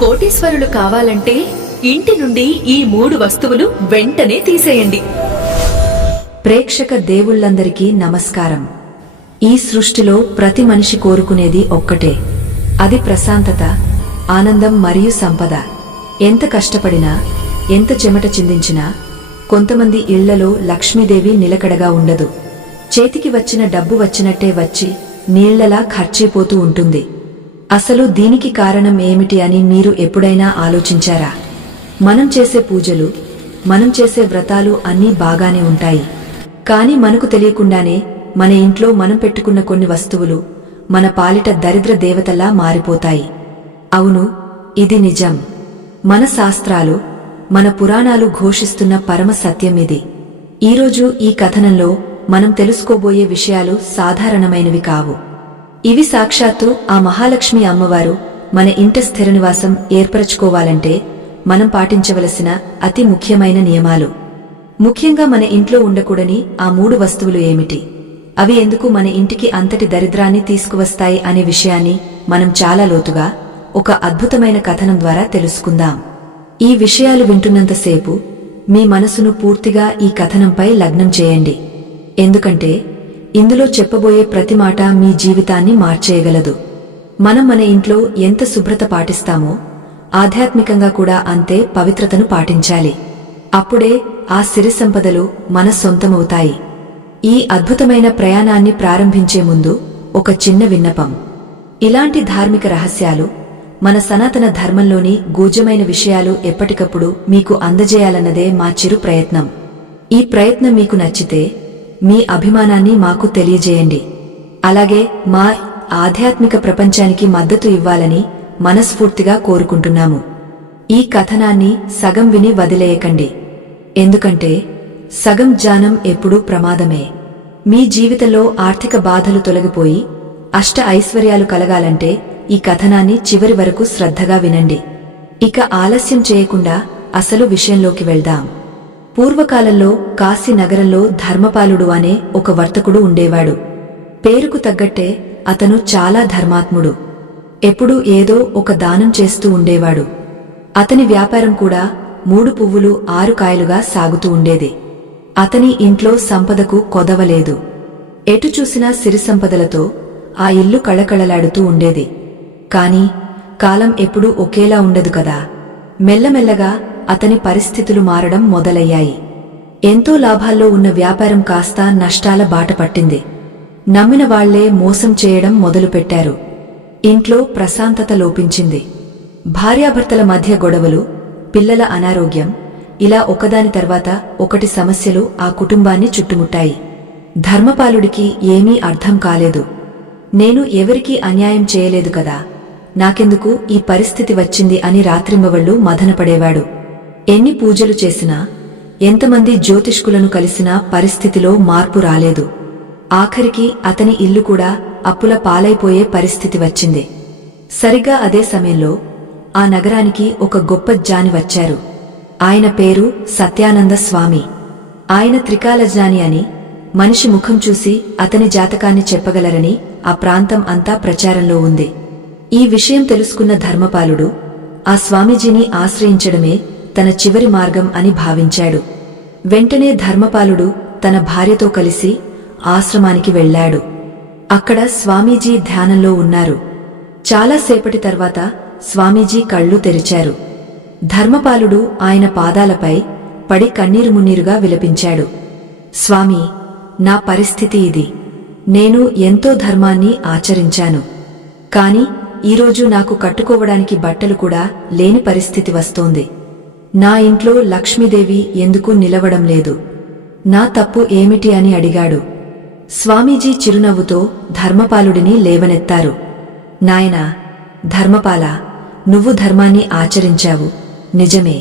కోటీశ్వరులు కావాలంటే ఇంటి నుండి ఈ 3 వస్తువులు వెంటనే తీసేయండి. ప్రేక్షక దేవుళ్లందరికీ నమస్కారం. ఈ సృష్టిలో ప్రతి మనిషి కోరుకునేది ఒక్కటే, అది ప్రశాంతత, ఆనందం మరియు సంపద. ఎంత కష్టపడినా, ఎంత చెమట చిందించినా కొంతమంది ఇళ్లలో లక్ష్మీదేవి నిలకడగా ఉండదు. చేతికి వచ్చిన డబ్బు వచ్చినట్టే వచ్చి నీళ్లలా ఖర్చయిపోతూ ఉంటుంది. అసలు దీనికి కారణం ఏమిటి అని మీరు ఎప్పుడైనా ఆలోచించారా? మనం చేసే పూజలు, మనం చేసే వ్రతాలు అన్నీ బాగానే ఉంటాయి. కాని మనకు తెలియకుండానే మన ఇంట్లో మనం పెట్టుకున్న కొన్ని వస్తువులు మన పాలిట దరిద్ర దేవతలా మారిపోతాయి. అవును, ఇది నిజం. మన శాస్త్రాలు, మన పురాణాలు ఘోషిస్తున్న పరమ సత్యం ఇది. ఈరోజు ఈ కథనంలో మనం తెలుసుకోబోయే విషయాలు సాధారణమైనవి కావు. ఇవి సాక్షాత్తు ఆ మహాలక్ష్మి అమ్మవారు మన ఇంట స్థిర నివాసం ఏర్పరచుకోవాలంటే మనం పాటించవలసిన అతి ముఖ్యమైన నియమాలు. ముఖ్యంగా మన ఇంట్లో ఉండకూడని ఆ 3 వస్తువులు ఏమిటి, అవి ఎందుకు మన ఇంటికి అంతటి దరిద్రాన్ని తీసుకువస్తాయి అనే విషయాన్ని మనం చాలా లోతుగా ఒక అద్భుతమైన కథనం ద్వారా తెలుసుకుందాం. ఈ విషయాలు వింటున్నంతసేపు మీ మనసును పూర్తిగా ఈ కథనంపై లగ్నం చేయండి. ఎందుకంటే ఇందులో చెప్పబోయే ప్రతి మాట మీ జీవితాన్ని మార్చేయగలదు. మనం మన ఇంట్లో ఎంత శుభ్రత పాటిస్తామో ఆధ్యాత్మికంగా కూడా అంతే పవిత్రతను పాటించాలి. అప్పుడే ఆ సిరి సంపదలు మన సొంతమవుతాయి. ఈ అద్భుతమైన ప్రయాణాన్ని ప్రారంభించే ముందు ఒక చిన్న విన్నపం. ఇలాంటి ధార్మిక రహస్యాలు, మన సనాతన ధర్మంలోని గూఢమైన విషయాలు ఎప్పటికప్పుడు మీకు అందజేయాలన్నదే మా చిరు ప్రయత్నం. ఈ ప్రయత్నం మీకు నచ్చితే మీ అభిమానాన్ని మాకు తెలియజేయండి. అలాగే మా ఆధ్యాత్మిక ప్రపంచానికి మద్దతు ఇవ్వాలని మనస్ఫూర్తిగా కోరుకుంటున్నాము. ఈ కథనాన్ని సగం విని వదిలేయకండి. ఎందుకంటే సగం జ్ఞానం ఎప్పుడూ ప్రమాదమే. మీ జీవితంలో ఆర్థిక బాధలు తొలగిపోయి అష్ట ఐశ్వర్యాలు కలగాలంటే ఈ కథనాన్ని చివరి వరకు శ్రద్ధగా వినండి. ఇక ఆలస్యం చేయకుండా అసలు విషయంలోకి వెళ్దాం. పూర్వకాలంలో కాశీ నగరంలో ధర్మపాలుడు అనే ఒక వర్తకుడు ఉండేవాడు. పేరుకు తగ్గట్టే అతను చాలా ధర్మాత్ముడు. ఎప్పుడూ ఏదో ఒక దానం చేస్తూ ఉండేవాడు. అతని వ్యాపారం కూడా 3 పువ్వులు 6 కాయలుగా సాగుతూ ఉండేది. అతని ఇంట్లో సంపదకు కొదవలేదు. ఎటు చూసినా సిరి సంపదలతో ఆ ఇల్లు కళకళలాడుతూ ఉండేది. కాని కాలం ఎప్పుడూ ఒకేలా ఉండదు కదా. మెల్లమెల్లగా అతని పరిస్థితులు మారడం మొదలయ్యాయి. ఎంతో లాభాల్లో ఉన్న వ్యాపారం కాస్త నష్టాల బాట పట్టింది. నమ్మిన వాళ్లే మోసం చేయడం మొదలుపెట్టారు. ఇంట్లో ప్రశాంతత లోపించింది. భార్యాభర్తల మధ్య గొడవలు, పిల్లల అనారోగ్యం, ఇలా ఒకదాని తర్వాత ఒకటి సమస్యలు ఆ కుటుంబాన్ని చుట్టుముట్టాయి. ధర్మపాలుడికి ఏమీ అర్థం కాలేదు. నేను ఎవరికీ అన్యాయం చేయలేదు కదా, నాకెందుకు ఈ పరిస్థితి వచ్చింది అని రాత్రింబవళ్లు మదనపడేవాడు. ఎన్ని పూజలు చేసినా, ఎంతమంది జ్యోతిష్కులను కలిసినా పరిస్థితిలో మార్పు రాలేదు. ఆఖరికి అతని ఇల్లు కూడా అప్పుల పాలైపోయే పరిస్థితి వచ్చింది. సరిగ్గా అదే సమయంలో ఆ నగరానికి ఒక గొప్ప జ్ఞాని వచ్చారు. ఆయన పేరు సత్యానంద స్వామి. ఆయన త్రికాల జ్ఞాని అని, మనిషి ముఖం చూసి అతని జాతకాన్ని చెప్పగలరని ఆ ప్రాంతం అంతా ప్రచారంలో ఉంది. ఈ విషయం తెలుసుకున్న ధర్మపాలుడు ఆ స్వామీజీని ఆశ్రయించడమే తన చివరి మార్గం అని భావించాడు. వెంటనే ధర్మపాలుడు తన భార్యతో కలిసి ఆశ్రమానికి వెళ్లాడు. అక్కడ స్వామీజీ ధ్యానంలో ఉన్నారు. చాలాసేపటి తర్వాత స్వామీజీ కళ్ళు తెరిచారు. ధర్మపాలుడు ఆయన పాదాలపై పడి కన్నీరు మున్నీరుగా విలపించాడు. స్వామీ, నా పరిస్థితి ఇది. నేను ఎంతో ధర్మాన్ని ఆచరించాను. కాని ఈరోజు నాకు కట్టుకోవడానికి బట్టలు కూడా లేని పరిస్థితి వస్తోంది. నా ఇంట్లో లక్ష్మీదేవి ఎందుకు నిలవడం లేదు? నా తప్పు ఏమిటి అని అడిగాడు. స్వామీజీ చిరునవ్వుతో ధర్మపాలుడిని లేవనెత్తారు. నాయనా ధర్మపాల, నువ్వు ధర్మాన్ని ఆచరించావు, నిజమే.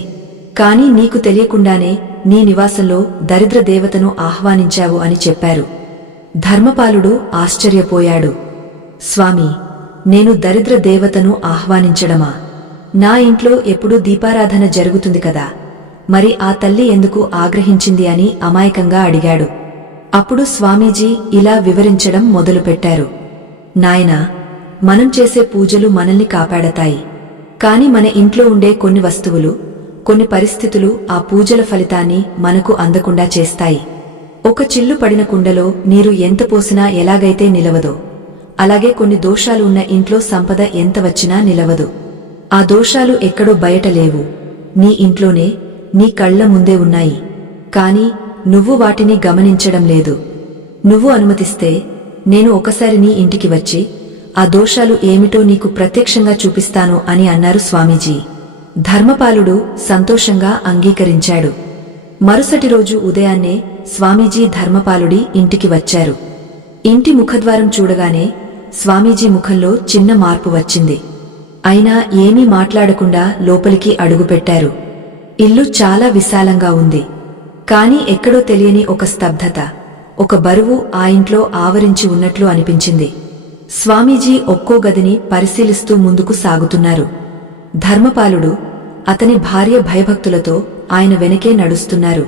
కాని నీకు తెలియకుండానే నీ నివాసంలో దరిద్ర దేవతను ఆహ్వానించావు అని చెప్పారు. ధర్మపాలుడు ఆశ్చర్యపోయాడు. స్వామీ, నేను దరిద్ర దేవతను ఆహ్వానించడమా? నా ఇంట్లో ఎప్పుడూ దీపారాధన జరుగుతుంది కదా, మరి ఆ తల్లి ఎందుకు ఆగ్రహించింది అని అమాయకంగా అడిగాడు. అప్పుడు స్వామీజీ ఇలా వివరించడం మొదలుపెట్టారు. నాయనా, మనం చేసే పూజలు మనల్ని కాపాడతాయి. కాని మన ఇంట్లో ఉండే కొన్ని వస్తువులు, కొన్ని పరిస్థితులు ఆ పూజల ఫలితాన్ని మనకు అందకుండా చేస్తాయి. ఒక చిల్లు పడిన కుండలో నీరు ఎంత పోసినా ఎలాగైతే నిలవదో, అలాగే కొన్ని దోషాలు ఉన్న ఇంట్లో సంపద ఎంత వచ్చినా నిలవదు. ఆ దోషాలు ఎక్కడో బయట లేవు, నీ ఇంట్లోనే, నీ కళ్ల ముందే ఉన్నాయి. కాని నువ్వు వాటిని గమనించడం లేదు. నువ్వు అనుమతిస్తే నేను ఒకసారి నీ ఇంటికి వచ్చి ఆ దోషాలు ఏమిటో నీకు ప్రత్యక్షంగా చూపిస్తాను అని అన్నారు స్వామీజీ. ధర్మపాలుడు సంతోషంగా అంగీకరించాడు. మరుసటి రోజు ఉదయాన్నే స్వామీజీ ధర్మపాలుడి ఇంటికి వచ్చారు. ఇంటి ముఖద్వారం చూడగానే స్వామీజీ ముఖంలో చిన్న మార్పు వచ్చింది. అయినా ఏమీ మాట్లాడకుండా లోపలికి అడుగుపెట్టారు. ఇల్లు చాలా విశాలంగా ఉంది. కాని ఎక్కడో తెలియని ఒక స్తబ్దత, ఒక బరువు ఆ ఇంట్లో ఆవరించి ఉన్నట్లు అనిపించింది. స్వామీజీ ఒక్కో గదిని పరిశీలిస్తూ ముందుకు సాగుతున్నారు. ధర్మపాలుడు, అతని భార్య భయభక్తులతో ఆయన వెనకే నడుస్తున్నారు.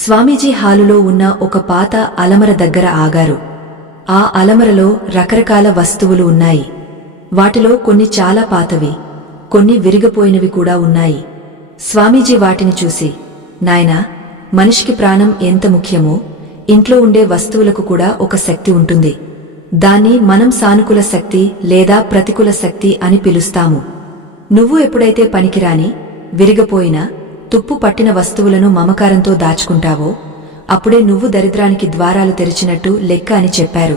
స్వామీజీ హాలులో ఉన్న ఒక పాత అలమర దగ్గర ఆగారు. ఆ అలమరలో రకరకాల వస్తువులు ఉన్నాయి. వాటిలో కొన్ని చాలా పాతవి, కొన్ని విరిగిపోయినవి కూడా ఉన్నాయి. స్వామీజీ వాటిని చూసి, నాయనా, మనిషికి ప్రాణం ఎంత ముఖ్యమో ఇంట్లో ఉండే వస్తువులకు కూడా ఒక శక్తి ఉంటుంది. దాన్ని మనం సానుకూల శక్తి లేదా ప్రతికూల శక్తి అని పిలుస్తాము. నువ్వు ఎప్పుడైతే పనికిరాని, విరిగిపోయిన, తుప్పు పట్టిన వస్తువులను మమకారంతో దాచుకుంటావో అప్పుడే నువ్వు దరిద్రానికి ద్వారాలు తెరిచినట్టు లెక్క అని చెప్పారు.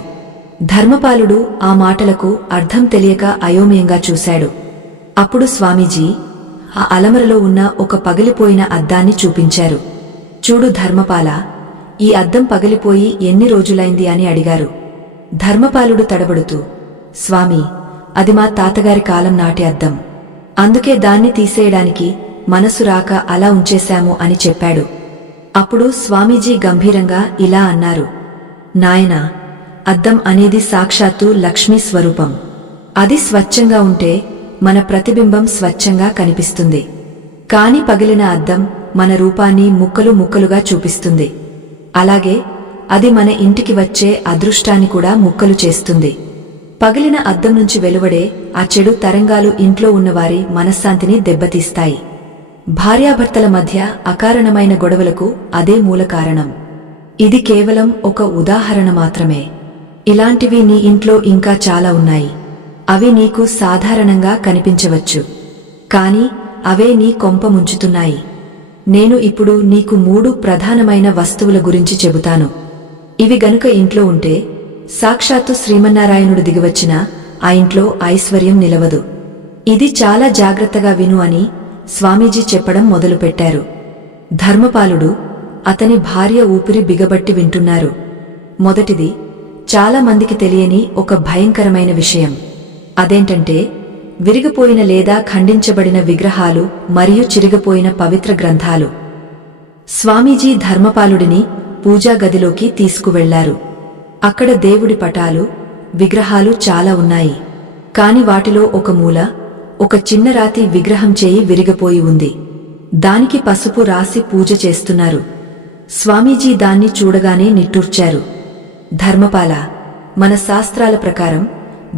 ధర్మపాలుడు ఆ మాటలకు అర్థం తెలియక అయోమయంగా చూశాడు. అప్పుడు స్వామీజీ ఆ అలమరలో ఉన్న ఒక పగిలిపోయిన అద్దాన్ని చూపించారు. చూడు ధర్మపాల, ఈ అద్దం పగిలిపోయి ఎన్ని రోజులైంది అని అడిగారు. ధర్మపాలుడు తడబడుతూ, స్వామీ, అది మా తాతగారి కాలం నాటి అద్దం. అందుకే దాన్ని తీసేయడానికి మనసు రాక అలా ఉంచేశాము అని చెప్పాడు. అప్పుడు స్వామీజీ గంభీరంగా ఇలా అన్నారు, నాయనా, అద్దం అనేది సాక్షాత్తు లక్ష్మీ స్వరూపం. అది స్వచ్ఛంగా ఉంటే మన ప్రతిబింబం స్వచ్ఛంగా కనిపిస్తుంది. కాని పగిలిన అద్దం మన రూపాన్ని ముక్కలు ముక్కలుగా చూపిస్తుంది. అలాగే అది మన ఇంటికి వచ్చే అదృష్టాన్ని కూడా ముక్కలు చేస్తుంది. పగిలిన అద్దం నుంచి వెలువడే ఆ చెడు తరంగాలు ఇంట్లో ఉన్నవారి మనశ్శాంతిని దెబ్బతీస్తాయి. భార్యాభర్తల మధ్య అకారణమైన గొడవలకు అదే మూల కారణం. ఇది కేవలం ఒక ఉదాహరణ మాత్రమే. ఇలాంటివి నీ ఇంట్లో ఇంకా చాలా ఉన్నాయి. అవి నీకు సాధారణంగా కనిపించవచ్చు, కాని అవే నీ కొంప ముంచుతున్నాయి. నేను ఇప్పుడు నీకు 3 ప్రధానమైన వస్తువుల గురించి చెబుతాను. ఇవి గనుక ఇంట్లో ఉంటే సాక్షాత్తు శ్రీమన్నారాయణుడు దిగివచ్చినా ఆ ఇంట్లో ఐశ్వర్యం నిలవదు. ఇది చాలా జాగ్రత్తగా విను అని స్వామీజీ చెప్పడం మొదలుపెట్టారు. ధర్మపాలుడు, అతని భార్య ఊపిరి బిగబట్టి వింటున్నారు. మొదటిది, చాలా మందికి తెలియని ఒక భయంకరమైన విషయం. అదేంటంటే విరిగిపోయిన లేదా ఖండించబడిన విగ్రహాలు మరియు చిరిగిపోయిన పవిత్ర గ్రంథాలు. స్వామీజీ ధర్మపాలుడిని పూజా గదిలోకి తీసుకువెళ్లారు. అక్కడ దేవుడి పటాలు, విగ్రహాలు చాలా ఉన్నాయి. కాని వాటిలో ఒక మూల ఒక చిన్న రాతి విగ్రహం చేయి విరిగిపోయి ఉంది. దానికి పసుపు రాసి పూజ చేస్తున్నారు. స్వామీజీ దాన్ని చూడగానే నిట్టూర్చారు. ధర్మపాల, మన శాస్త్రాల ప్రకారం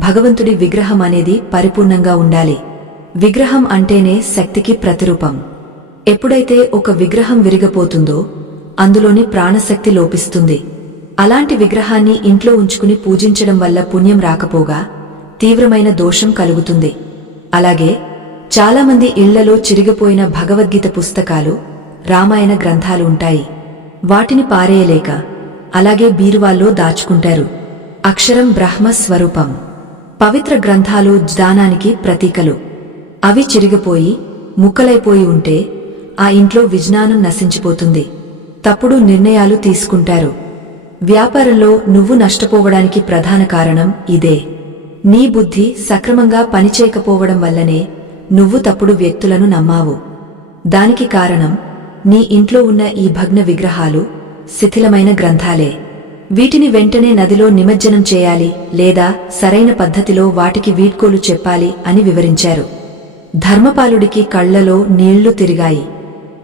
భగవంతుడి విగ్రహం అనేది పరిపూర్ణంగా ఉండాలి. విగ్రహం అంటేనే శక్తికి ప్రతిరూపం. ఎప్పుడైతే ఒక విగ్రహం విరిగిపోతుందో అందులోని ప్రాణశక్తి లోపిస్తుంది. అలాంటి విగ్రహాన్ని ఇంట్లో ఉంచుకుని పూజించడం వల్ల పుణ్యం రాకపోగా తీవ్రమైన దోషం కలుగుతుంది. అలాగే చాలామంది ఇళ్లలో చిరిగిపోయిన భగవద్గీత పుస్తకాలు, రామాయణ గ్రంథాలు ఉంటాయి. వాటిని పారేయలేక అలాగే బీరువాల్లో దాచుకుంటారు. అక్షరం బ్రహ్మ స్వరూపం. పవిత్ర గ్రంథాలు జ్ఞానానికి ప్రతీకలు. అవి చిరిగిపోయి ముక్కలైపోయి ఉంటే ఆ ఇంట్లో విజ్ఞానం నశించిపోతుంది. తప్పుడు నిర్ణయాలు తీసుకుంటారు. వ్యాపారంలో నువ్వు నష్టపోవడానికి ప్రధాన కారణం ఇదే. నీ బుద్ధి సక్రమంగా పనిచేయకపోవడం వల్లనే నువ్వు తప్పుడు వ్యక్తులను నమ్మావు. దానికి కారణం నీ ఇంట్లో ఉన్న ఈ భగ్న విగ్రహాలు, శిథిలమైన గ్రంథాలే. వీటిని వెంటనే నదిలో నిమజ్జనం చేయాలి లేదా సరైన పద్ధతిలో వాటికి వీడ్కోలు చెప్పాలి అని వివరించారు. ధర్మపాలుడికి కళ్లలో నీళ్లు తిరిగాయి.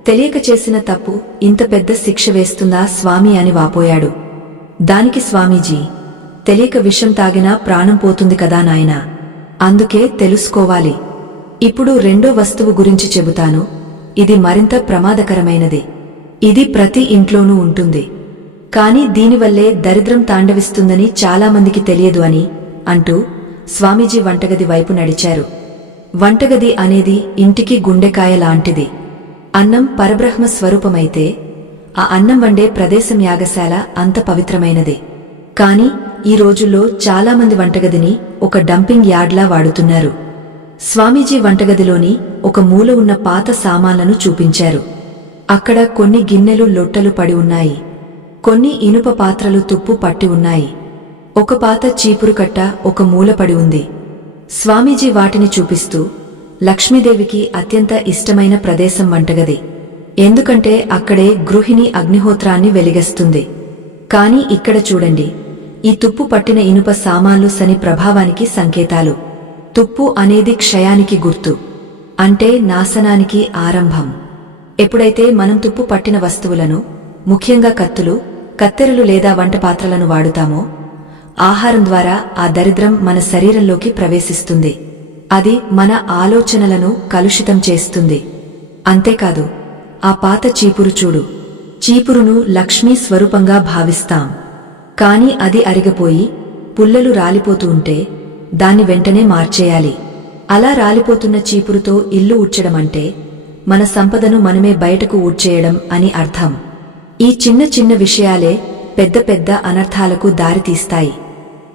తెలియక చేసిన తప్పు ఇంత పెద్ద శిక్ష వేస్తుందా స్వామి అని వాపోయాడు. దానికి స్వామీజీ, తెలియక విషం తాగినా ప్రాణం పోతుంది కదా నాయనా, అందుకే తెలుసుకోవాలి. ఇప్పుడు రెండో వస్తువు గురించి చెబుతాను. ఇది మరింత ప్రమాదకరమైనది. ఇది ప్రతి ఇంట్లోనూ ఉంటుంది. కాని దీనివల్లే దరిద్రం తాండవిస్తుందని చాలామందికి తెలియదు అని అంటూ స్వామీజీ వంటగది వైపు నడిచారు. వంటగది అనేది ఇంటికి గుండెకాయ లాంటిది. అన్నం పరబ్రహ్మ స్వరూపమైతే ఆ అన్నం వండే ప్రదేశం యాగశాల అంత పవిత్రమైనది. కాని ఈ రోజుల్లో చాలామంది వంటగదిని ఒక డంపింగ్ యార్డ్లా వాడుతున్నారు. స్వామీజీ వంటగదిలోని ఒక మూల ఉన్న పాత సామాన్లను చూపించారు. అక్కడ కొన్ని గిన్నెలు లొట్టలు పడి ఉన్నాయి. కొన్ని ఇనుప పాత్రలు తుప్పు పట్టి ఉన్నాయి. ఒక పాత చీపురు కట్ట ఒక మూల పడి ఉంది. స్వామీజీ వాటిని చూపిస్తూ, లక్ష్మీదేవికి అత్యంత ఇష్టమైన ప్రదేశం వంటగది. ఎందుకంటే అక్కడే గృహిణి అగ్నిహోత్రాన్ని వెలిగిస్తుంది. కాని ఇక్కడ చూడండి, ఈ తుప్పు పట్టిన ఇనుప సామాన్లు శని ప్రభావానికి సంకేతాలు. తుప్పు అనేది క్షయానికి గుర్తు, అంటే నాశనానికి ఆరంభం. ఎప్పుడైతే మనం తుప్పు పట్టిన వస్తువులను, ముఖ్యంగా కత్తులు, కత్తెరలు లేదా వంట పాత్రలను వాడుతామో, ఆహారం ద్వారా ఆ దరిద్రం మన శరీరంలోకి ప్రవేశిస్తుంది. అది మన ఆలోచనలను కలుషితం చేస్తుంది. అంతేకాదు, ఆ పాత చీపురు చూడు. చీపురును లక్ష్మీ స్వరూపంగా భావిస్తాం. కాని అది అరిగపోయి పుల్లలు రాలిపోతూ ఉంటే దాన్ని వెంటనే మార్చేయాలి. అలా రాలిపోతున్న చీపురుతో ఇల్లు ఊడ్చడమంటే మన సంపదను మనమే బయటకు ఊడ్చేయడం అని అర్థం. ఈ చిన్న చిన్న విషయాలే పెద్ద పెద్ద అనర్థాలకు దారితీస్తాయి.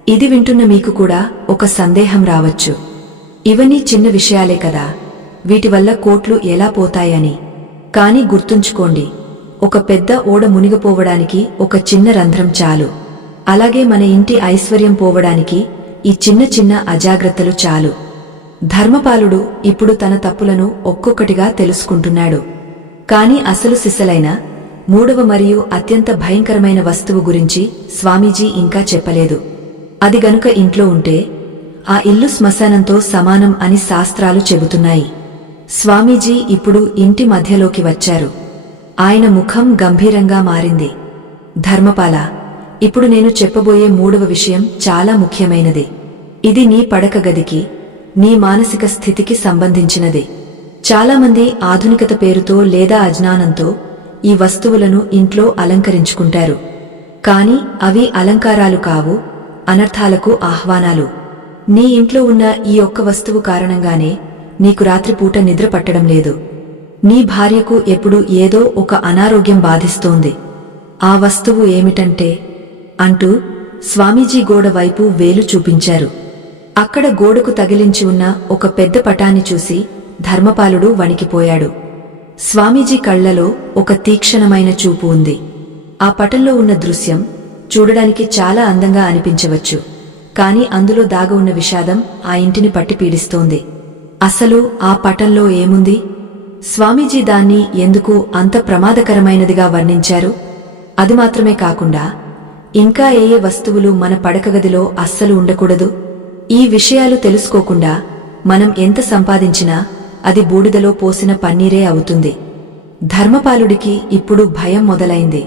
ఇది వింటున్న మీకు కూడా ఒక సందేహం రావచ్చు, ఇవన్నీ చిన్న విషయాలే కదా, వీటి వల్ల కోట్లు ఎలా పోతాయని. కాని గుర్తుంచుకోండి, ఒక పెద్ద ఓడ మునిగిపోవడానికి ఒక చిన్న రంధ్రం చాలు. అలాగే మన ఇంటి ఐశ్వర్యం పోవడానికి ఈ చిన్న చిన్న అజాగ్రత్తలు చాలు. ధర్మపాలుడు ఇప్పుడు తన తప్పులను ఒక్కొక్కటిగా తెలుసుకుంటున్నాడు. కాని అసలు సిసలైన మూడవ మరియు అత్యంత భయంకరమైన వస్తువు గురించి స్వామీజీ ఇంకా చెప్పలేదు. అది గనుక ఇంట్లో ఉంటే ఆ ఇల్లు శ్మశానంతో సమానం అని శాస్త్రాలు చెబుతున్నాయి. స్వామీజీ ఇప్పుడు ఇంటి మధ్యలోకి వచ్చారు. ఆయన ముఖం గంభీరంగా మారింది. ధర్మపాల, ఇప్పుడు నేను చెప్పబోయే మూడవ విషయం చాలా ముఖ్యమైనది. ఇది నీ పడక గదికి, నీ మానసిక స్థితికి సంబంధించినది. చాలామంది ఆధునికత పేరుతో లేదా అజ్ఞానంతో ఈ వస్తువులను ఇంట్లో అలంకరించుకుంటారు. కాని అవి అలంకారాలు కావు, అనర్థాలకు ఆహ్వానాలు. నీ ఇంట్లో ఉన్న ఈ ఒక్క వస్తువు కారణంగానే నీకు రాత్రిపూట నిద్ర పట్టడం లేదు. నీ భార్యకు ఎప్పుడు ఏదో ఒక అనారోగ్యం బాధిస్తోంది. ఆ వస్తువు ఏమిటంటే అంటూ స్వామీజీ గోడ వైపు వేలు చూపించారు. అక్కడ గోడకు తగిలించి ఉన్న ఒక పెద్ద పటాన్ని చూసి ధర్మపాలుడు వణికిపోయాడు. స్వామీజీ కళ్లలో ఒక తీక్షణమైన చూపు ఉంది. ఆ పటంలో ఉన్న దృశ్యం చూడడానికి చాలా అందంగా అనిపించవచ్చు, కాని అందులో దాగి ఉన్న విషాదం ఆ ఇంటిని పట్టి పీడిస్తోంది. అసలు ఆ పటంలో ఏముంది? స్వామీజీ దాన్ని ఎందుకు అంత ప్రమాదకరమైనదిగా వర్ణించారు? అది మాత్రమే కాకుండా ఇంకా ఏ ఏ వస్తువులు మన పడకగదిలో అస్సలు ఉండకూడదు? ఈ విషయాలు తెలుసుకోకుండా మనం ఎంత సంపాదించినా అది బూడిదలో పోసిన పన్నీరే అవుతుంది. ధర్మపాలుడికి ఇప్పుడు భయం మొదలైంది.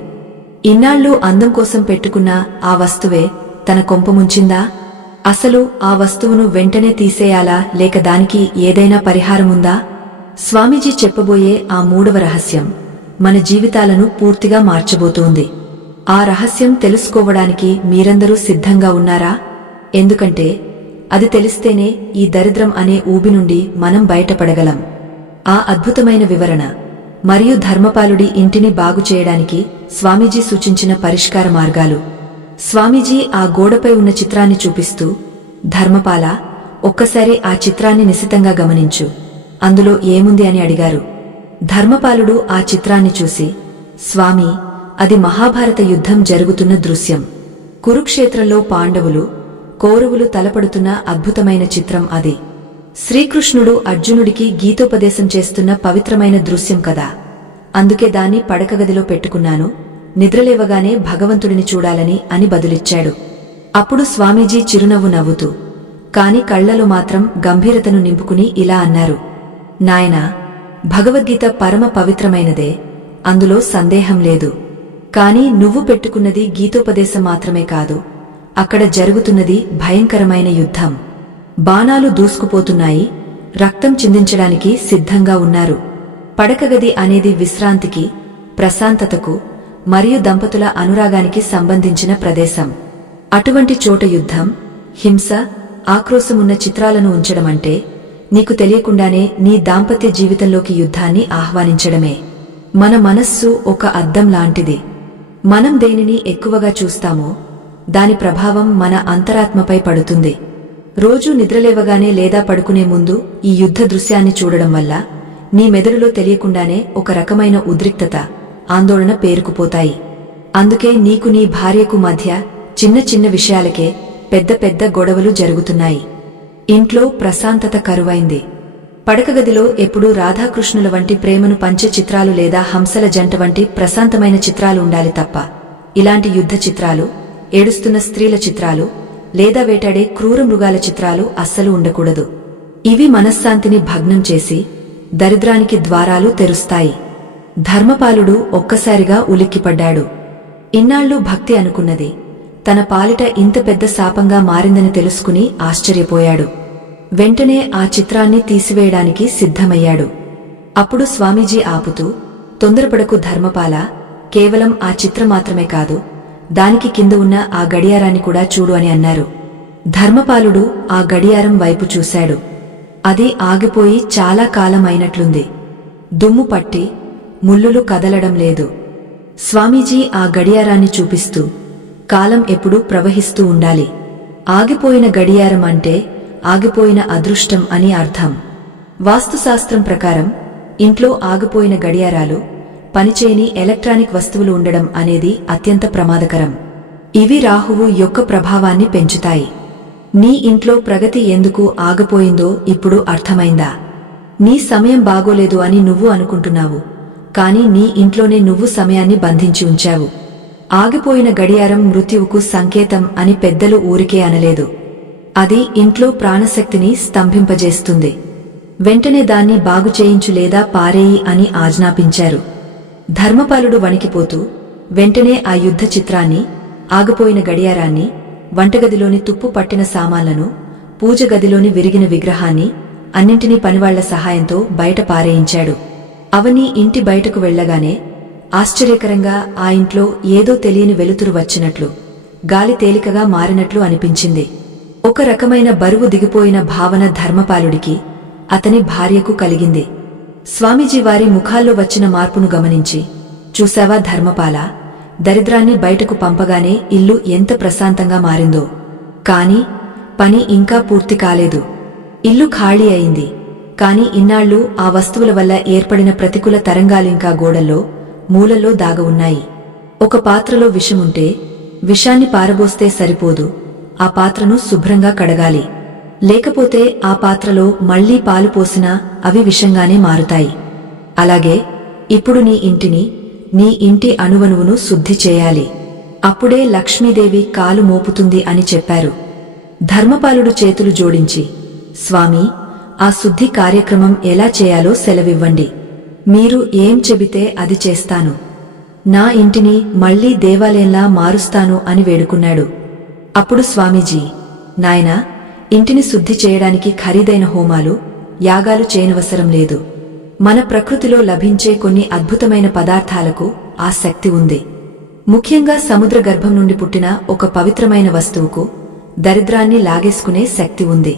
ఇన్నాళ్లు అందం కోసం పెట్టుకున్న ఆ వస్తువే తన కొంప ముంచిందా? అసలు ఆ వస్తువును వెంటనే తీసేయాలా, లేక దానికి ఏదైనా పరిహారముందా? స్వామీజీ చెప్పబోయే ఆ మూడవ రహస్యం మన జీవితాలను పూర్తిగా మార్చబోతోంది. ఆ రహస్యం తెలుసుకోవడానికి మీరందరూ సిద్ధంగా ఉన్నారా? ఎందుకంటే అది తెలిస్తేనే ఈ దరిద్రం అనే ఊబి నుండి మనం బయటపడగలం. ఆ అద్భుతమైన వివరణ మరియు ధర్మపాలుడి ఇంటిని బాగు చేయడానికి స్వామీజీ సూచించిన పరిష్కార మార్గాలు. స్వామీజీ ఆ గోడపై ఉన్న చిత్రాన్ని చూపిస్తూ, ధర్మపాల, ఒక్కసారి ఆ చిత్రాన్ని నిశితంగా గమనించు, అందులో ఏముంది అని అడిగారు. ధర్మపాలుడు ఆ చిత్రాన్ని చూసి, స్వామీ, అది మహాభారత యుద్ధం జరుగుతున్న దృశ్యం. కురుక్షేత్రంలో పాండవులు, కౌరవులు తలపడుతున్న అద్భుతమైన చిత్రం అది. శ్రీకృష్ణుడు అర్జునుడికి గీతోపదేశం చేస్తున్న పవిత్రమైన దృశ్యం కదా. అందుకే దాన్ని పడకగదిలో పెట్టుకున్నాను, నిద్రలేవగానే భగవంతుడిని చూడాలని అని బదులిచ్చాడు. అప్పుడు స్వామీజీ చిరునవ్వు నవ్వుతూ, కాని కళ్లలో మాత్రం గంభీరతను నింపుకుని ఇలా అన్నారు, నాయనా, భగవద్గీత పరమ పవిత్రమైనదే, అందులో సందేహం లేదు. కాని నువ్వు పెట్టుకున్నది గీతోపదేశం మాత్రమే కాదు, అక్కడ జరుగుతున్నది భయంకరమైన యుద్ధం. బాణాలు దూసుకుపోతున్నాయి, రక్తం చిందించడానికి సిద్ధంగా ఉన్నారు. పడకగది అనేది విశ్రాంతికి, ప్రశాంతతకు మరియు దంపతుల అనురాగానికి సంబంధించిన ప్రదేశం. అటువంటి చోట యుద్ధం, హింస, ఆక్రోశమున్న చిత్రాలను ఉంచడమంటే నీకు తెలియకుండానే నీ దాంపత్య జీవితంలోకి యుద్ధాన్ని ఆహ్వానించడమే. మన మనస్సు ఒక అద్దం లాంటిది. మనం దేనిని ఎక్కువగా చూస్తామో దాని ప్రభావం మన అంతరాత్మపై పడుతుంది. రోజూ నిద్రలేవగానే లేదా పడుకునే ముందు ఈ యుద్ధ దృశ్యాన్ని చూడడం వల్ల నీ మెదడులో తెలియకుండానే ఒక రకమైన ఉద్రిక్తత, ఆందోళన పేరుకుపోతాయి. అందుకే నీకు నీ భార్యకు మధ్య చిన్న చిన్న విషయాలకే పెద్ద పెద్ద గొడవలు జరుగుతున్నాయి. ఇంట్లో ప్రశాంతత కరువైంది. పడకగదిలో ఎప్పుడూ రాధాకృష్ణుల వంటి ప్రేమను పంచే చిత్రాలు లేదా హంసల జంట వంటి ప్రశాంతమైన చిత్రాలు ఉండాలి తప్ప ఇలాంటి యుద్ధ చిత్రాలు, ఏడుస్తున్న స్త్రీల చిత్రాలు లేదా వేటాడే క్రూర మృగాల చిత్రాలు అస్సలు ఉండకూడదు. ఇవి మనశ్శాంతిని భగ్నం చేసి దరిద్రానికి ద్వారాలు తెరుస్తాయి. ధర్మపాలుడు ఒక్కసారిగా ఉలిక్కిపడ్డాడు. ఇన్నాళ్లు భక్తి అనుకున్నది తన పాలిట ఇంత పెద్ద శాపంగా మారిందని తెలుసుకుని ఆశ్చర్యపోయాడు. వెంటనే ఆ చిత్రాన్ని తీసివేయడానికి సిద్ధమయ్యాడు. అప్పుడు స్వామీజీ ఆపుతూ, తొందరపడకు ధర్మపాల, కేవలం ఆ చిత్రం మాత్రమే కాదు, దానికి కింద ఉన్న ఆ గడియారాన్ని కూడా చూడు అని అన్నారు. ధర్మపాలుడు ఆ గడియారం వైపు చూశాడు. అది ఆగిపోయి చాలా కాలం అయినట్లుంది. దుమ్ము పట్టి ముల్లులు కదలడం లేదు. స్వామీజీ ఆ గడియారాన్ని చూపిస్తూ, కాలం ఎప్పుడూ ప్రవహిస్తూ ఉండాలి. ఆగిపోయిన గడియారం అంటే ఆగిపోయిన అదృష్టం అని అర్థం. వాస్తుశాస్త్రం ప్రకారం ఇంట్లో ఆగిపోయిన గడియారాలు, పనిచేయని ఎలక్ట్రానిక్ వస్తువులు ఉండడం అనేది అత్యంత ప్రమాదకరం. ఇవి రాహువు యొక్క ప్రభావాన్ని పెంచుతాయి. నీ ఇంట్లో ప్రగతి ఎందుకు ఆగిపోయిందో ఇప్పుడు అర్థమైందా? నీ సమయం బాగోలేదు అని నువ్వు అనుకుంటున్నావు, కాని నీ ఇంట్లోనే నువ్వు సమయాన్ని బంధించి ఉంచావు. ఆగిపోయిన గడియారం మృత్యువుకు సంకేతం అని పెద్దలు ఊరికే అనలేదు. అది ఇంట్లో ప్రాణశక్తిని స్తంభింపజేస్తుంది. వెంటనే దాన్ని బాగుచేయించు లేదా పారేయి అని ఆజ్ఞాపించారు. ధర్మపాలుడు వణికిపోతూ వెంటనే ఆ యుద్ధ చిత్రాన్ని, ఆగిపోయిన గడియారాన్ని, వంటగదిలోని తుప్పు పట్టిన సామాన్లను, పూజ గదిలోని విరిగిన విగ్రహాన్ని అన్నింటినీ పనివాళ్ల సహాయంతో బయట పారేయించాడు. అవన్నీ ఇంటి బయటకు వెళ్లగానే ఆశ్చర్యకరంగా ఆ ఇంట్లో ఏదో తెలియని వెలుతురు వచ్చినట్లు, గాలి తేలికగా మారినట్లు అనిపించింది. ఒక రకమైన బరువు దిగిపోయిన భావన ధర్మపాలుడికి, అతని భార్యకు కలిగింది. స్వామీజీ వారి ముఖాల్లో వచ్చిన మార్పును గమనించి, చూశావా ధర్మపాల, దరిద్రాన్ని బయటకు పంపగానే ఇల్లు ఎంత ప్రశాంతంగా మారిందో. కాని పని ఇంకా పూర్తి కాలేదు. ఇల్లు ఖాళీ అయింది. కాని ఇన్నాళ్లు ఆ వస్తువుల వల్ల ఏర్పడిన ప్రతికూల తరంగాలింకా గోడల్లో, మూలల్లో దాగ ఉన్నాయి. ఒక పాత్రలో విషముంటే విషాన్ని పారబోస్తే సరిపోదు, ఆ పాత్రను శుభ్రంగా కడగాలి. లేకపోతే ఆ పాత్రలో మళ్లీ పాలు పోసినా అవి విషంగానే మారుతాయి. అలాగే ఇప్పుడు నీ ఇంటిని, నీ ఇంటి అణువణువును శుద్ధి చేయాలి. అప్పుడే లక్ష్మీదేవి కాలు మోపుతుంది అని చెప్పారు. ధర్మపాలుడు చేతులు జోడించి, స్వామీ, ఆ శుద్ధి కార్యక్రమం ఎలా చేయాలో సెలవివ్వండి. మీరు ఏం చెబితే అది చేస్తాను. నా ఇంటిని మళ్లీ దేవాలయంలా మారుస్తాను అని వేడుకున్నాడు. అప్పుడు స్వామీజీ, నాయనా, ఇంటిని శుద్ధి చేయడానికి ఖరీదైన హోమాలు, యాగాలు చేయనవసరం లేదు. మన ప్రకృతిలో లభించే కొన్ని అద్భుతమైన పదార్థాలకు ఆ శక్తి ఉంది. ముఖ్యంగా సముద్ర గర్భం నుండి పుట్టిన ఒక పవిత్రమైన వస్తువుకు దరిద్రాన్ని లాగేసుకునే శక్తి ఉంది.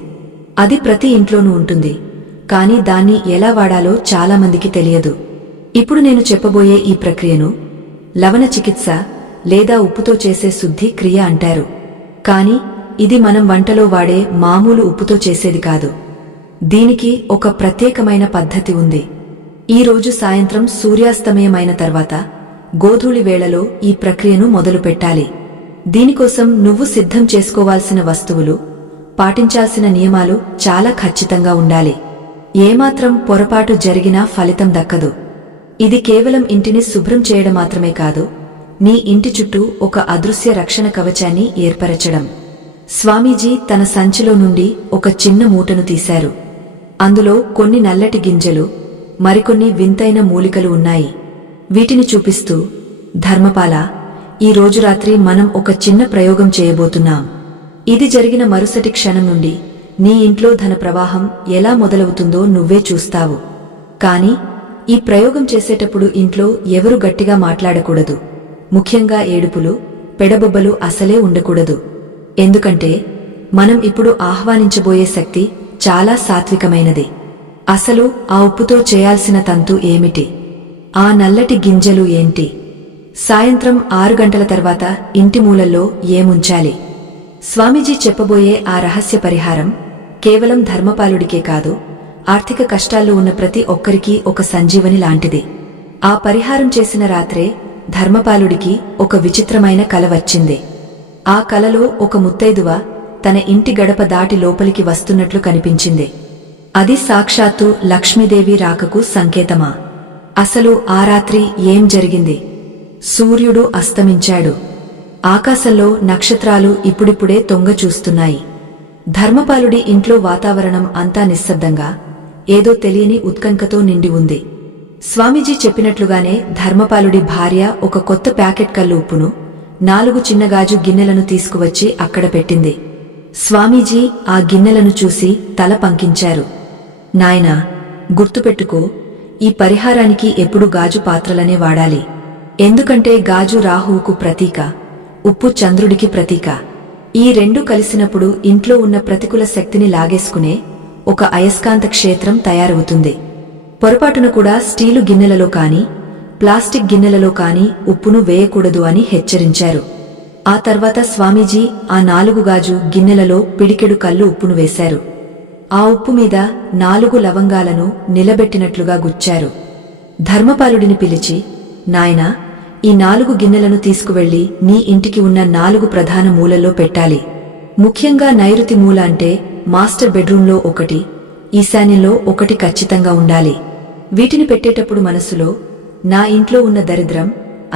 అది ప్రతి ఇంట్లోనూ ఉంటుంది. కాని దాన్ని ఎలా వాడాలో చాలామందికి తెలియదు. ఇప్పుడు నేను చెప్పబోయే ఈ ప్రక్రియను లవణ చికిత్స లేదా ఉప్పుతో చేసే శుద్ధి క్రియ అంటారు. కాని ఇది మనం వంటలో వాడే మామూలు ఉప్పుతో చేసేది కాదు. దీనికి ఒక ప్రత్యేకమైన పద్ధతి ఉంది. ఈ రోజు సాయంత్రం సూర్యాస్తమయమైన తర్వాత గోధూళి వేళలో ఈ ప్రక్రియను మొదలుపెట్టాలి. దీనికోసం నువ్వు సిద్ధం చేసుకోవాల్సిన వస్తువులు, పాటించాల్సిన నియమాలు చాలా ఖచ్చితంగా ఉండాలి. ఏమాత్రం పొరపాటు జరిగినా ఫలితం దక్కదు. ఇది కేవలం ఇంటిని శుభ్రం చేయడం మాత్రమే కాదు, నీ ఇంటి చుట్టూ ఒక అదృశ్య రక్షణ కవచాన్ని ఏర్పరచడం. స్వామీజీ తన సంచిలో నుండి ఒక చిన్న మూటను తీశారు. అందులో కొన్ని నల్లటి గింజలు, మరికొన్ని వింతైన మూలికలు ఉన్నాయి. వీటిని చూపిస్తూ, ధర్మపాల, ఈ రోజు రాత్రి మనం ఒక చిన్న ప్రయోగం చేయబోతున్నాం. ఇది జరిగిన మరుసటి క్షణం నుండి నీ ఇంట్లో ధన ప్రవాహం ఎలా మొదలవుతుందో నువ్వే చూస్తావు. కాని ఈ ప్రయోగం చేసేటప్పుడు ఇంట్లో ఎవరు గట్టిగా మాట్లాడకూడదు. ముఖ్యంగా ఏడుపులు, పెడబొబ్బలు అసలే ఉండకూడదు. ఎందుకంటే మనం ఇప్పుడు ఆహ్వానించబోయే శక్తి చాలా సాత్వికమైనది. అసలు ఆ ఉప్పుతో చేయాల్సిన తంతు ఏమిటి? ఆ నల్లటి గింజలు ఏంటి? సాయంత్రం 6 గంటల తర్వాత ఇంటి మూలల్లో ఏముంచాలి? స్వామీజీ చెప్పబోయే ఆ రహస్య పరిహారం కేవలం ధర్మపాలుడికే కాదు, ఆర్థిక కష్టాల్లో ఉన్న ప్రతి ఒక్కరికీ ఒక సంజీవని లాంటిది. ఆ పరిహారం చేసిన రాత్రే ధర్మపాలుడికి ఒక విచిత్రమైన కల వచ్చింది. ఆ కలలో ఒక ముత్తైదువ తన ఇంటి గడప దాటి లోపలికి వస్తున్నట్లు కనిపించింది. అది సాక్షాత్తు లక్ష్మీదేవి రాకకు సంకేతమా? అసలు ఆ రాత్రి ఏం జరిగింది? సూర్యుడు అస్తమించాడు. ఆకాశంలో నక్షత్రాలు ఇప్పుడిప్పుడే తొంగ చూస్తున్నాయి. ధర్మపాలుడి ఇంట్లో వాతావరణం అంతా నిశ్శబ్దంగా, ఏదో తెలియని ఉత్కంఠతో నిండి ఉంది. స్వామీజీ చెప్పినట్లుగానే ధర్మపాలుడి భార్య ఒక కొత్త ప్యాకెట్ కల్లు ఉప్పును 4 చిన్న గాజు గిన్నెలను తీసుకువచ్చి అక్కడ పెట్టింది. స్వామీజీ ఆ గిన్నెలను చూసి తల పంకించారు. నాయనా, గుర్తుపెట్టుకో, ఈ పరిహారానికి ఎప్పుడు గాజు పాత్రలనే వాడాలి. ఎందుకంటే గాజు రాహువుకు ప్రతీక, ఉప్పు చంద్రుడికి ప్రతీక. ఈ రెండు కలిసినప్పుడు ఇంట్లో ఉన్న ప్రతికూల శక్తిని లాగేసుకునే ఒక అయస్కాంత క్షేత్రం తయారవుతుంది. పొరపాటున కూడా స్టీలు గిన్నెలలో కాని, ప్లాస్టిక్ గిన్నెలలో కాని ఉప్పును వేయకూడదు అని హెచ్చరించారు. ఆ తర్వాత స్వామీజీ ఆ 4 గాజు గిన్నెలలో పిడికెడు కల్లు ఉప్పును వేశారు. ఆ ఉప్పు మీద 4 లవంగాలను నిలబెట్టినట్లుగా గుచ్చారు. ధర్మపాలుడిని పిలిచి, నాయనా, ఈ 4 గిన్నెలను తీసుకువెళ్లి నీ ఇంటికి ఉన్న 4 ప్రధాన మూలల్లో పెట్టాలి. ముఖ్యంగా నైరుతి మూల అంటే మాస్టర్ బెడ్రూంలో ఒకటి, ఈశాన్యంలో ఒకటి ఖచ్చితంగా ఉండాలి. వీటిని పెట్టేటప్పుడు మనసులో, నా ఇంట్లో ఉన్న దరిద్రం,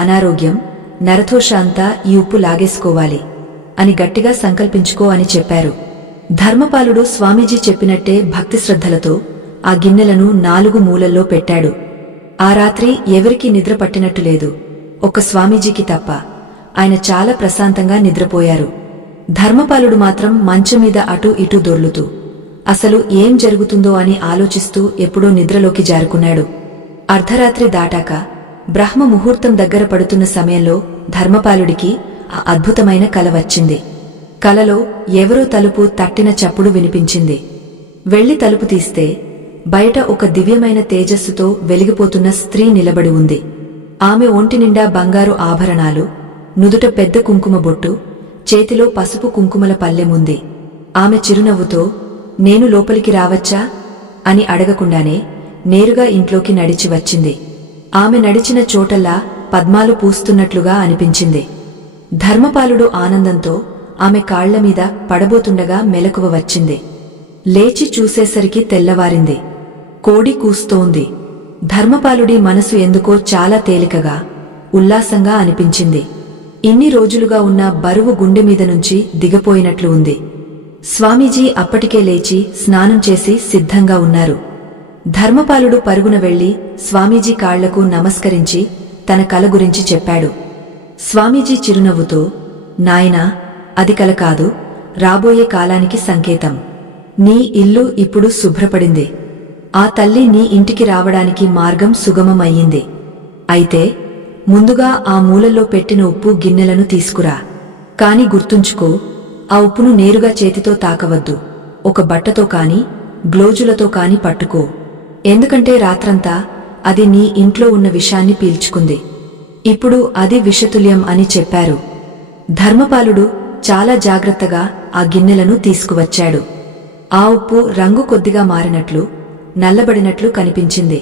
అనారోగ్యం, నరదోష అంతా ఈ ఉప్పు లాగేసుకోవాలి అని గట్టిగా సంకల్పించుకో అని చెప్పారు. ధర్మపాలుడు స్వామీజీ చెప్పినట్టే భక్తి శ్రద్ధలతో ఆ గిన్నెలను 4 మూలల్లో పెట్టాడు. ఆ రాత్రి ఎవరికీ నిద్ర పట్టినట్టు లేదు, ఒక్క స్వామీజీకి తప్ప. ఆయన చాలా ప్రశాంతంగా నిద్రపోయారు. ధర్మపాలుడు మాత్రం మంచం మీద అటూ ఇటూ దొర్లుతూ, అసలు ఏం జరుగుతుందో అని ఆలోచిస్తూ ఎప్పుడో నిద్రలోకి జారుకున్నాడు. అర్ధరాత్రి దాటాక బ్రహ్మ ముహూర్తం దగ్గర పడుతున్న సమయంలో ధర్మపాలుడికి ఆ అద్భుతమైన కల వచ్చింది. కలలో ఎవరో తలుపు తట్టిన చప్పుడు వినిపించింది. వెళ్లి తలుపు తీస్తే బయట ఒక దివ్యమైన తేజస్సుతో వెలిగిపోతున్న స్త్రీ నిలబడి ఉంది. ఆమె ఒంటి నిండా బంగారు ఆభరణాలు, నుదుట పెద్ద కుంకుమ బొట్టు, చేతిలో పసుపు కుంకుమల పల్లెముంది. ఆమె చిరునవ్వుతో, నేను లోపలికి రావచ్చా అని అడగకుండానే నేరుగా ఇంట్లోకి నడిచి వచ్చింది. ఆమె నడిచిన చోటల్లా పద్మాలు పూస్తున్నట్లుగా అనిపించింది. ధర్మపాలుడు ఆనందంతో ఆమె కాళ్లమీద పడబోతుండగా మెలకువ వచ్చింది. లేచి చూసేసరికి తెల్లవారింది. కోడి కూస్తోంది. ధర్మపాలుడి మనసు ఎందుకో చాలా తేలికగా, ఉల్లాసంగా అనిపించింది. ఇన్ని రోజులుగా ఉన్న బరువు గుండె మీద నుంచి దిగపోయినట్లు ఉంది. స్వామీజీ అప్పటికే లేచి స్నానం చేసి సిద్ధంగా ఉన్నారు. ధర్మపాలుడు పరుగున వెళ్లి స్వామీజీ కాళ్లకు నమస్కరించి తన కల గురించి చెప్పాడు. స్వామీజీ చిరునవ్వుతో, నాయనా, అది కల కాదు, రాబోయే కాలానికి సంకేతం. నీ ఇల్లు ఇప్పుడు శుభ్రపడింది. ఆ తల్లి నీ ఇంటికి రావడానికి మార్గం సుగమమయ్యింది. అయితే ముందుగా ఆ మూలల్లో పెట్టిన ఉప్పు గిన్నెలను తీసుకురా. కాని గుర్తుంచుకో, ఆ ఉప్పును నేరుగా చేతితో తాకవద్దు. ఒక బట్టతో కాని, గ్లోజులతో కాని పట్టుకో. ఎందుకంటే రాత్రంతా అది నీ ఇంట్లో ఉన్న విషాన్ని పీల్చుకుంది. ఇప్పుడు అది విషతుల్యం అని చెప్పారు. ధర్మపాలుడు చాలా జాగ్రత్తగా ఆ గిన్నెలను తీసుకువచ్చాడు. ఆ ఉప్పు రంగు కొద్దిగా మారినట్లు, నల్లబడినట్లు కనిపించింది.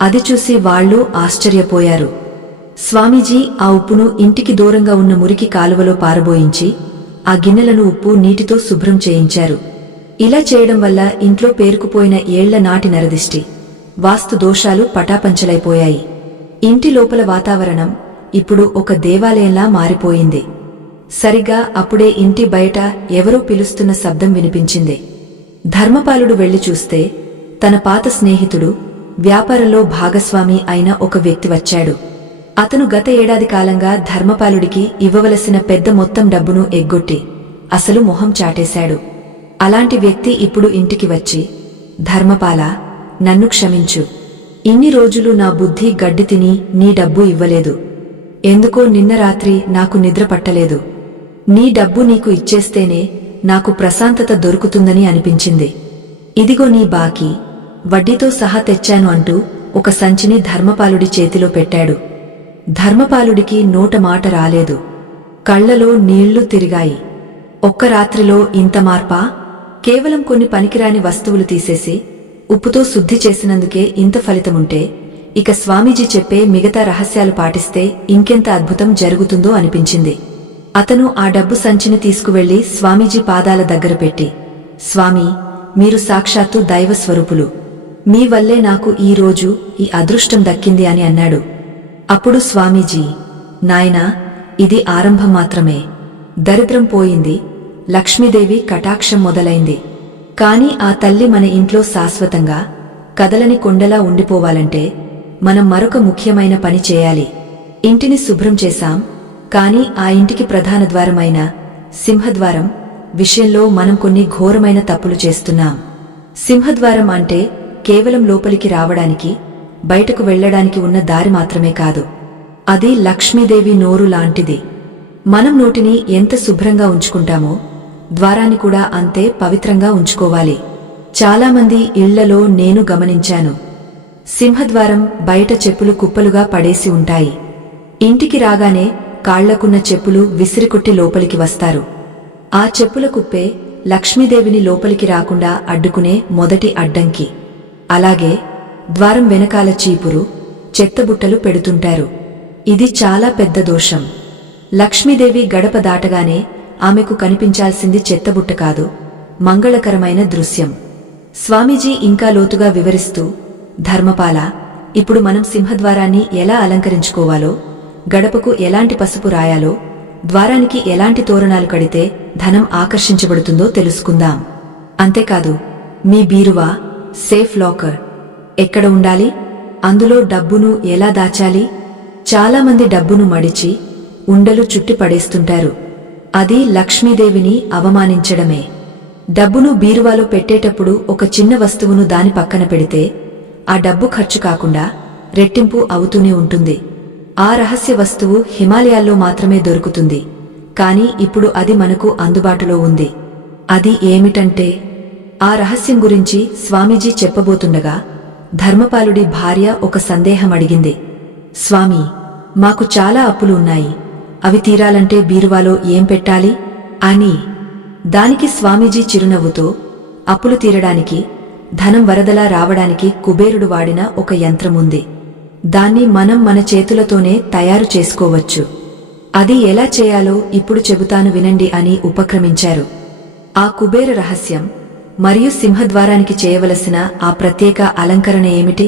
అది చూసి వాళ్లు ఆశ్చర్యపోయారు. స్వామీజీ ఆ ఉప్పును ఇంటికి దూరంగా ఉన్న మురికి కాలువలో పారబోయించి ఆ గిన్నెలను ఉప్పు నీటితో శుభ్రం చేయించారు. ఇలా చేయడం వల్ల ఇంట్లో పేరుకుపోయిన ఏళ్ల నాటి నరదిష్టి, వాస్తు దోషాలు పటాపంచలైపోయాయి. ఇంటి లోపల వాతావరణం ఇప్పుడు ఒక దేవాలయంలా మారిపోయింది. సరిగ్గా అప్పుడే ఇంటి బయట ఎవరో పిలుస్తున్న శబ్దం వినిపించింది. ధర్మపాలుడు వెళ్లి చూస్తే తన పాత స్నేహితుడు, వ్యాపారంలో భాగస్వామి అయిన ఒక వ్యక్తి వచ్చాడు. అతను గత ఏడాది కాలంగా ధర్మపాలుడికి ఇవ్వవలసిన పెద్ద మొత్తం డబ్బును ఎగ్గొట్టి అసలు మొహం చాటేశాడు. అలాంటి వ్యక్తి ఇప్పుడు ఇంటికి వచ్చి, ధర్మపాల, నన్ను క్షమించు. ఇన్ని రోజులు నా బుద్ధి గడ్డి తిని నీ డబ్బు ఇవ్వలేదు. ఎందుకో నిన్న రాత్రి నాకు నిద్ర పట్టలేదు. నీ డబ్బు నీకు ఇచ్చేస్తేనే నాకు ప్రశాంతత దొరుకుతుందని అనిపించింది. ఇదిగో నీ బాకీ, వడ్డీతో సహా తెచ్చాను అంటూ ఒక సంచిని ధర్మపాలుడి చేతిలో పెట్టాడు. ధర్మపాలుడికి నోట మాట రాలేదు. కళ్లలో నీళ్లు తిరిగాయి. ఒక్క రాత్రిలో ఇంత మార్పా? కేవలం కొన్ని పనికిరాని వస్తువులు తీసేసి ఉప్పుతో శుద్ధి చేసినందుకే ఇంత ఫలితముంటే ఇక స్వామీజీ చెప్పే మిగతా రహస్యాలు పాటిస్తే ఇంకెంత అద్భుతం జరుగుతుందో అనిపించింది. అతను ఆ డబ్బు సంచిని తీసుకువెళ్లి స్వామీజీ పాదాల దగ్గర పెట్టి, స్వామీ, మీరు సాక్షాత్తు దైవస్వరూపులు. మీ వల్లే నాకు ఈ రోజు ఈ అదృష్టం దక్కింది అని అన్నాడు. అప్పుడు స్వామీజీ, నాయనా, ఇది ఆరంభం మాత్రమే. దరిద్రం పోయింది, లక్ష్మీదేవి కటాక్షం మొదలైంది. కాని ఆ తల్లి మన ఇంట్లో శాశ్వతంగా కదలని కొండలా ఉండిపోవాలంటే మనం మరొక ముఖ్యమైన పని చేయాలి. ఇంటిని శుభ్రం చేశాం, కాని ఆ ఇంటికి ప్రధాన ద్వారమైన సింహద్వారం విషయంలో మనం కొన్ని ఘోరమైన తప్పులు చేస్తున్నాం. సింహద్వారం అంటే కేవలం లోపలికి రావడానికి, బయటకు వెళ్లడానికి ఉన్న దారి మాత్రమే కాదు. అది లక్ష్మీదేవి నోరు లాంటిది. మనం నోటిని ఎంత శుభ్రంగా ఉంచుకుంటామో ద్వారాన్ని కూడా అంతే పవిత్రంగా ఉంచుకోవాలి. చాలామంది ఇళ్లలో నేను గమనించాను, సింహద్వారం బయట చెప్పులు కుప్పలుగా పడేసి ఉంటాయి. ఇంటికి రాగానే కాళ్లకున్న చెప్పులు విసిరికొట్టి లోపలికి వస్తారు. ఆ చెప్పుల కుప్పే లక్ష్మీదేవిని లోపలికి రాకుండా అడ్డుకునే మొదటి అడ్డంకి. అలాగే ద్వారం వెనకాల చీపురు, చెత్తబుట్టలు పెడుతుంటారు. ఇది చాలా పెద్ద దోషం. లక్ష్మీదేవి గడప దాటగానే ఆమెకు కనిపించాల్సింది చెత్తబుట్ట కాదు, మంగళకరమైన దృశ్యం. స్వామీజీ ఇంకా లోతుగా వివరిస్తూ, ధర్మపాల, ఇప్పుడు మనం సింహద్వారాన్ని ఎలా అలంకరించుకోవాలో, గడపకు ఎలాంటి పసుపు రాయాలో, ద్వారానికి ఎలాంటి తోరణాలు కడితే ధనం ఆకర్షించబడుతుందో తెలుసుకుందాం. అంతేకాదు, మీ బీరువా, సేఫ్ లాకర్ ఎక్కడ ఉండాలి, అందులో డబ్బును ఎలా దాచాలి? చాలామంది డబ్బును మడిచి ఉండలు చుట్టి పడేస్తుంటారు. అది లక్ష్మీదేవిని అవమానించడమే. డబ్బును బీరువాలో పెట్టేటప్పుడు ఒక చిన్న వస్తువును దాని పక్కన పెడితే ఆ డబ్బు ఖర్చు కాకుండా రెట్టింపు అవుతూనే ఉంటుంది. ఆ రహస్య వస్తువు హిమాలయాల్లో మాత్రమే దొరుకుతుంది, కాని ఇప్పుడు అది మనకు అందుబాటులో ఉంది. అది ఏమిటంటే, ఆ రహస్యం గురించి స్వామీజీ చెప్పబోతుండగా ధర్మపాలుడి భార్య ఒక సందేహం అడిగింది. స్వామీ, మాకు చాలా అప్పులు ఉన్నాయి, అవి తీరాలంటే బీరువాలో ఏం పెట్టాలి అని. దానికి స్వామీజీ చిరునవ్వుతో, అప్పులు తీరడానికి, ధనం వరదలా రావడానికి కుబేరుడు వాడిన ఒక యంత్రముంది. దాన్ని మనం మన చేతులతోనే తయారు చేసుకోవచ్చు. అది ఎలా చేయాలో ఇప్పుడు చెబుతాను వినండి అని ఉపక్రమించారు. ఆ కుబేర రహస్యం మరియు సింహద్వారానికి చేయవలసిన ఆ ప్రత్యేక అలంకరణ ఏమిటి?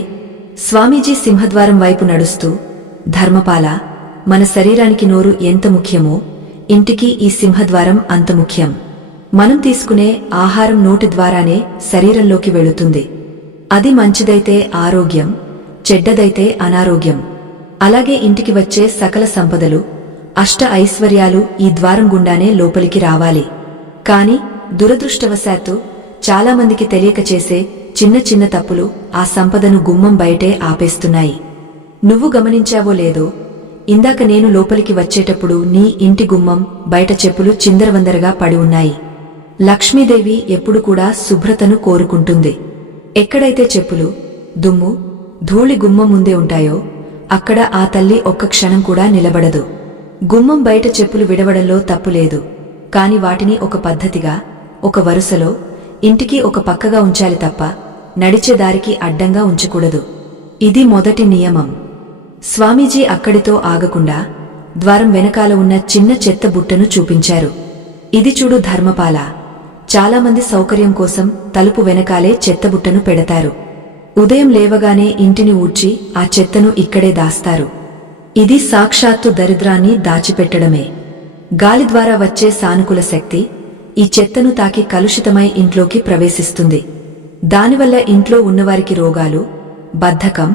స్వామీజీ సింహద్వారం వైపు నడుస్తూ, ధర్మపాల, మన శరీరానికి నోరు ఎంత ముఖ్యమో ఇంటికి ఈ సింహద్వారం అంత ముఖ్యం. మనం తీసుకునే ఆహారం నోటి ద్వారానే శరీరంలోకి వెళుతుంది. అది మంచిదైతే ఆరోగ్యం, చెడ్డదైతే అనారోగ్యం. అలాగే ఇంటికి వచ్చే సకల సంపదలు, అష్ట ఐశ్వర్యాలు ఈ ద్వారం గుండానే లోపలికి రావాలి. కాని దురదృష్టవశాత్తు చాలామందికి తెలియక చేసే చిన్న చిన్న తప్పులు ఆ సంపదను గుమ్మం బయటే ఆపేస్తున్నాయి. నువ్వు గమనించావో లేదో, ఇందాక నేను లోపలికి వచ్చేటప్పుడు నీ ఇంటి గుమ్మం బయట చెప్పులు చిందరవందరగా పడి ఉన్నాయి. లక్ష్మీదేవి ఎప్పుడు కూడా శుభ్రతను కోరుకుంటుంది. ఎక్కడైతే చెప్పులు, దుమ్ము, ధూళి గుమ్మం ముందే ఉంటాయో అక్కడ ఆ తల్లి ఒక్క క్షణం కూడా నిలబడదు. గుమ్మం బయట చెప్పులు విడవడంలో తప్పులేదు, కాని వాటిని ఒక పద్ధతిగా, ఒక వరుసలో, ఇంటికి ఒక పక్కగా ఉంచాలి తప్ప నడిచే దారికి అడ్డంగా ఉంచకూడదు. ఇది మొదటి నియమం. స్వామీజీ అక్కడితో ఆగకుండా ద్వారం వెనకాల ఉన్న చిన్న చెత్త బుట్టను చూపించారు. ఇది చూడు ధర్మపాల, చాలామంది సౌకర్యం కోసం తలుపు వెనకాలే చెత్తబుట్టను పెడతారు. ఉదయం లేవగానే ఇంటిని ఊడ్చి ఆ చెత్తను ఇక్కడే దాస్తారు. ఇది సాక్షాత్తు దరిద్రాన్ని దాచిపెట్టడమే. గాలి ద్వారా వచ్చే సానుకూల శక్తి ఈ చెత్తను తాకి కలుషితమై ఇంట్లోకి ప్రవేశిస్తుంది. దానివల్ల ఇంట్లో ఉన్నవారికి రోగాలు, బద్ధకం,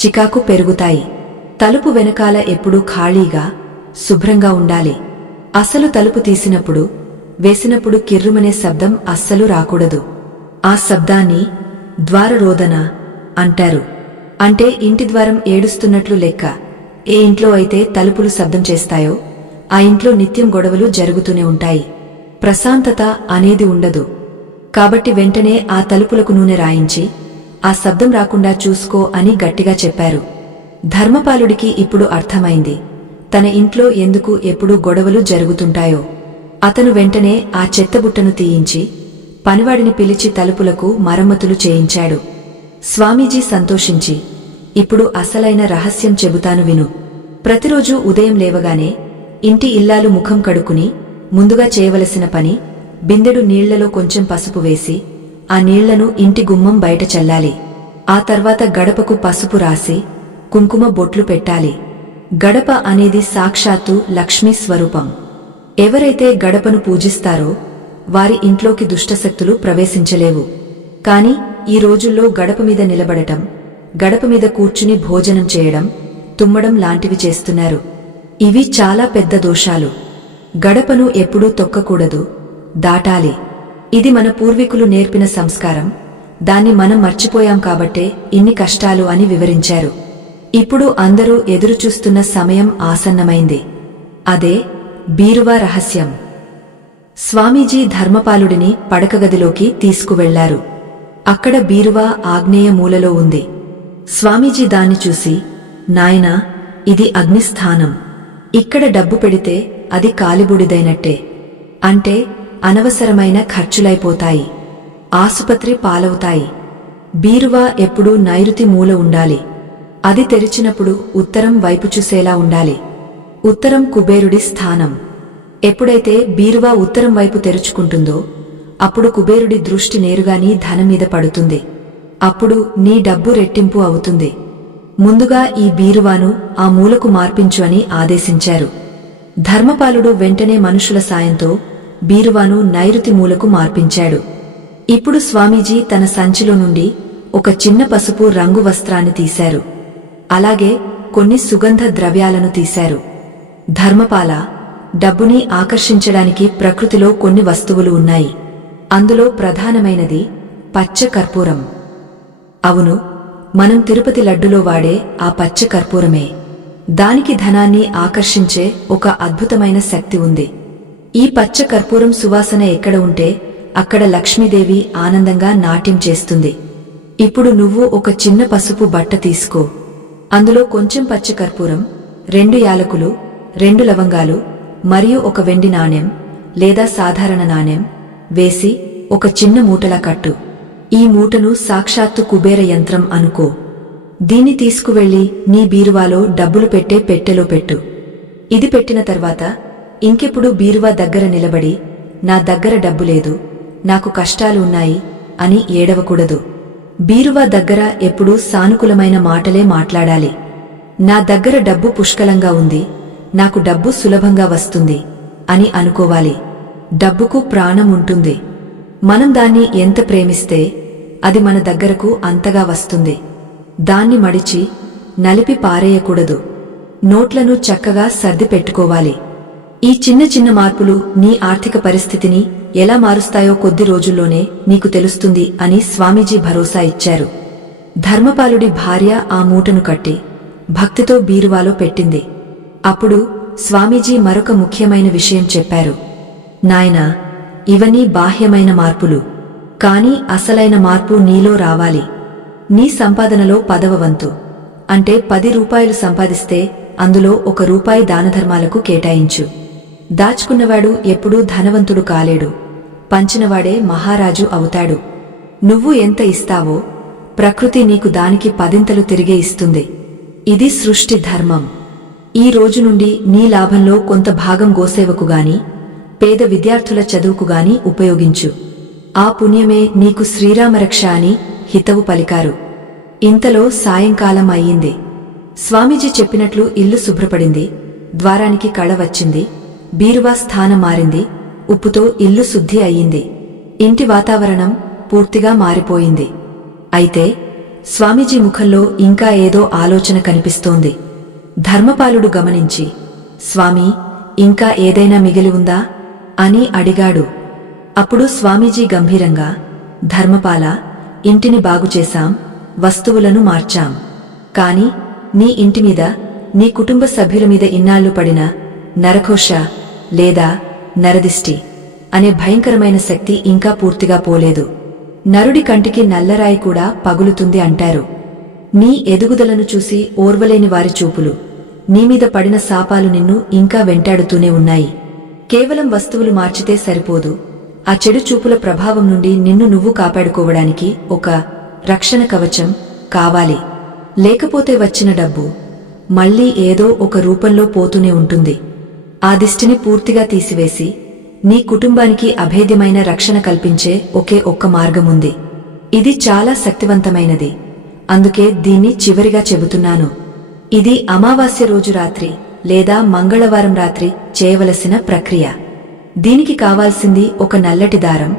చికాకు పెరుగుతాయి. తలుపు వెనకాల ఎప్పుడూ ఖాళీగా, శుభ్రంగా ఉండాలి. అసలు తలుపు తీసినప్పుడు వేసినప్పుడు కిర్రుమనే శబ్దం అస్సలు రాకూడదు. ఆ శబ్దాన్ని ద్వారరోదన అంటారు. అంటే ఇంటి ద్వారం ఏడుస్తున్నట్లు లెక్క. ఏ ఇంట్లో అయితే తలుపులు శబ్దం చేస్తాయో ఆ ఇంట్లో నిత్యం గొడవలు జరుగుతూనే ఉంటాయి. ప్రశాంతత అనేది ఉండదు. కాబట్టి వెంటనే ఆ తలుపులకు నూనె రాయించి ఆ శబ్దం రాకుండా చూసుకో అని గట్టిగా చెప్పారు. ధర్మపాలుడికి ఇప్పుడు అర్థమైంది తన ఇంట్లో ఎందుకు ఎప్పుడూ గొడవలు జరుగుతుంటాయో. అతను వెంటనే ఆ చెత్తబుట్టను తీయించి పనివాడిని పిలిచి తలుపులకు మరమ్మతులు చేయించాడు. స్వామీజీ సంతోషించి, ఇప్పుడు అసలైన రహస్యం చెబుతాను విను. ప్రతిరోజూ ఉదయం లేవగానే ఇంటి ఇల్లాలు ముఖం కడుక్కుని ముందుగా చేయవలసిన పని బిందెడు నీళ్లలో కొంచెం పసుపు వేసి ఆ నీళ్లను ఇంటి గుమ్మం బయట చల్లాలి. ఆ తర్వాత గడపకు పసుపు రాసి కుంకుమ బొట్లు పెట్టాలి. గడప అనేది సాక్షాత్తు లక్ష్మీ స్వరూపం. ఎవరైతే గడపను పూజిస్తారో వారి ఇంట్లోకి దుష్టశక్తులు ప్రవేశించలేవు. కాని ఈ రోజుల్లో గడప మీద నిలబడటం, గడప మీద కూర్చుని భోజనం చేయడం, తుమ్మడం లాంటివి చేస్తున్నారు. ఇవి చాలా పెద్ద దోషాలు. గడపను ఎప్పుడూ తొక్కకూడదు, దాటాలి. ఇది మన పూర్వీకులు నేర్పిన సంస్కారం. దాన్ని మనం మర్చిపోయాం కాబట్టే ఇన్ని కష్టాలు అని వివరించారు. ఇప్పుడు అందరూ ఎదురుచూస్తున్న సమయం ఆసన్నమైంది. అదే బీరువా రహస్యం. స్వామీజీ ధర్మపాలుడిని పడకగదిలోకి తీసుకువెళ్లారు. అక్కడ బీరువా ఆగ్నేయ మూలలో ఉంది. స్వామీజీ దాన్ని చూసి, నాయనా, ఇది అగ్నిస్థానం. ఇక్కడ డబ్బు పెడితే అది కాలిబూడిదైనట్టే. అంటే అనవసరమైన ఖర్చులైపోతాయి, ఆసుపత్రి పాలవుతాయి. బీరువా ఎప్పుడూ నైరుతి మూల ఉండాలి. అది తెరిచినప్పుడు ఉత్తరం వైపు చూసేలా ఉండాలి. ఉత్తరం కుబేరుడి స్థానం. ఎప్పుడైతే బీరువా ఉత్తరం వైపు తెరుచుకుంటుందో అప్పుడు కుబేరుడి దృష్టి నేరుగా నీ ధనం మీద పడుతుంది. అప్పుడు నీ డబ్బు రెట్టింపు అవుతుంది. ముందుగా ఈ బీరువాను ఆ మూలకు మార్పించు అని ఆదేశించారు. ధర్మపాలుడు వెంటనే మనుషుల సాయంతో బీరువాను నైరుతి మూలకు మార్పించాడు. ఇప్పుడు స్వామీజీ తన సంచిలో నుండి ఒక చిన్న పసుపు రంగు వస్త్రాన్ని తీశారు. అలాగే కొన్ని సుగంధ ద్రవ్యాలను తీశారు. ధర్మపాల, డబ్బుని ఆకర్షించడానికి ప్రకృతిలో కొన్ని వస్తువులు ఉన్నాయి. అందులో ప్రధానమైనది పచ్చ కర్పూరం. అవును, మనం తిరుపతి లడ్డులో వాడే ఆ పచ్చ కర్పూరమే. దానికి ధనాన్ని ఆకర్షించే ఒక అద్భుతమైన శక్తి ఉంది. ఈ పచ్చ కర్పూరం సువాసన ఎక్కడ ఉంటే అక్కడ లక్ష్మీదేవి ఆనందంగా నాట్యం చేస్తుంది. ఇప్పుడు నువ్వు ఒక చిన్న పసుపు బట్ట తీసుకో. అందులో కొంచెం పచ్చ కర్పూరం, 2 యాలకులు, 2 లవంగాలు మరియు ఒక వెండి నాణెం లేదా సాధారణ నాణెం వేసి ఒక చిన్న మూటలా కట్టు. ఈ మూటను సాక్షాత్తు కుబేర యంత్రం అనుకో. దీన్ని తీసుకువెళ్లి నీ బీరువాలో డబ్బులు పెట్టే పెట్టెలో పెట్టు. ఇది పెట్టిన తర్వాత ఇంకెప్పుడు బీరువా దగ్గర నిలబడి, నా దగ్గర డబ్బు లేదు, నాకు కష్టాలు ఉన్నాయి అని ఏడవకూడదు. బీరువా దగ్గర ఎప్పుడూ సానుకూలమైన మాటలే మాట్లాడాలి. నా దగ్గర డబ్బు పుష్కలంగా ఉంది, నాకు డబ్బు సులభంగా వస్తుంది అని అనుకోవాలి. డబ్బుకు ప్రాణం ఉంటుంది. మనం దాన్ని ఎంత ప్రేమిస్తే అది మన దగ్గరకు అంతగా వస్తుంది. దాన్ని మడిచి నలిపి పారేయకూడదు. నోట్లను చక్కగా సర్ది పెట్టుకోవాలి. ఈ చిన్న చిన్న మార్పులు నీ ఆర్థిక పరిస్థితిని ఎలా మారుస్తాయో కొద్ది రోజుల్లోనే నీకు తెలుస్తుంది అని స్వామీజీ భరోసా ఇచ్చారు. ధర్మపాలుడి భార్య ఆ మూటను కట్టి భక్తితో బీరువాలో పెట్టింది. అప్పుడు స్వామీజీ మరొక ముఖ్యమైన విషయం చెప్పారు. నాయనా, ఇవన్నీ బాహ్యమైన మార్పులు. కాని అసలైన మార్పు నీలో రావాలి. నీ సంపాదనలో 10వ వంతు అంటే 10 రూపాయలు సంపాదిస్తే అందులో 1 రూపాయి దానధర్మాలకు కేటాయించు. దాచుకున్నవాడు ఎప్పుడూ ధనవంతుడు కాలేడు, పంచినవాడే మహారాజు అవుతాడు. నువ్వు ఎంత ఇస్తావో ప్రకృతి నీకు దానికి 10ంతలు తిరిగే ఇస్తుంది. ఇది సృష్టి ధర్మం. ఈ రోజు నుండి నీ లాభంలో కొంత భాగం గోసేవకుగాని, పేద విద్యార్థుల చదువుకుగాని ఉపయోగించు. ఆ పుణ్యమే నీకు శ్రీరామరక్ష అని హితవు పలికారు. ఇంతలో సాయంకాలం అయ్యింది. స్వామీజీ చెప్పినట్లు ఇల్లు శుభ్రపడింది, ద్వారానికి కళ వచ్చింది, బీరువా స్థానం మారింది, ఉప్పుతో ఇల్లు శుద్ధి అయ్యింది. ఇంటి వాతావరణం పూర్తిగా మారిపోయింది. అయితే స్వామీజీ ముఖంలో ఇంకా ఏదో ఆలోచన కనిపిస్తోంది. ధర్మపాలుడు గమనించి, స్వామీ, ఇంకా ఏదైనా మిగిలి ఉందా అని అడిగాడు. అప్పుడు స్వామీజీ గంభీరంగా, ధర్మపాల, ఇంటిని బాగుచేశాం, వస్తువులను మార్చాం. కాని నీ ఇంటిమీద, నీ కుటుంబ సభ్యుల మీద ఇన్నాళ్లు పడిన నరఘోష లేదా నరదిష్టి అనే భయంకరమైన శక్తి ఇంకా పూర్తిగా పోలేదు. నరుడి కంటికి నల్లరాయి కూడా పగులుతుంది అంటారు. నీ ఎదుగుదలను చూసి ఓర్వలేని వారి చూపులు, నీమీద పడిన శాపాలు నిన్ను ఇంకా వెంటాడుతూనే ఉన్నాయి. కేవలం వస్తువులు మార్చితే సరిపోదు. ఆ చెడు చూపుల ప్రభావం నుండి నిన్ను నువ్వు కాపాడుకోవడానికి ఒక రక్షణ కవచం కావాలి. లేకపోతే వచ్చిన డబ్బు మళ్లీ ఏదో ఒక రూపంలో పోతూనే ఉంటుంది. ఆ దిష్టిని పూర్తిగా తీసివేసి నీ కుటుంబానికి అభేద్యమైన రక్షణ కల్పించే ఒకే ఒక్క మార్గముంది. ఇది చాలా శక్తివంతమైనది. అందుకే దీన్ని చివరిగా చెబుతున్నాను. ఇది అమావాస్య రోజు రాత్రి లేదా మంగళవారం రాత్రి చేయవలసిన ప్రక్రియ. దీనికి కావాల్సింది ఒక నల్లటి దారం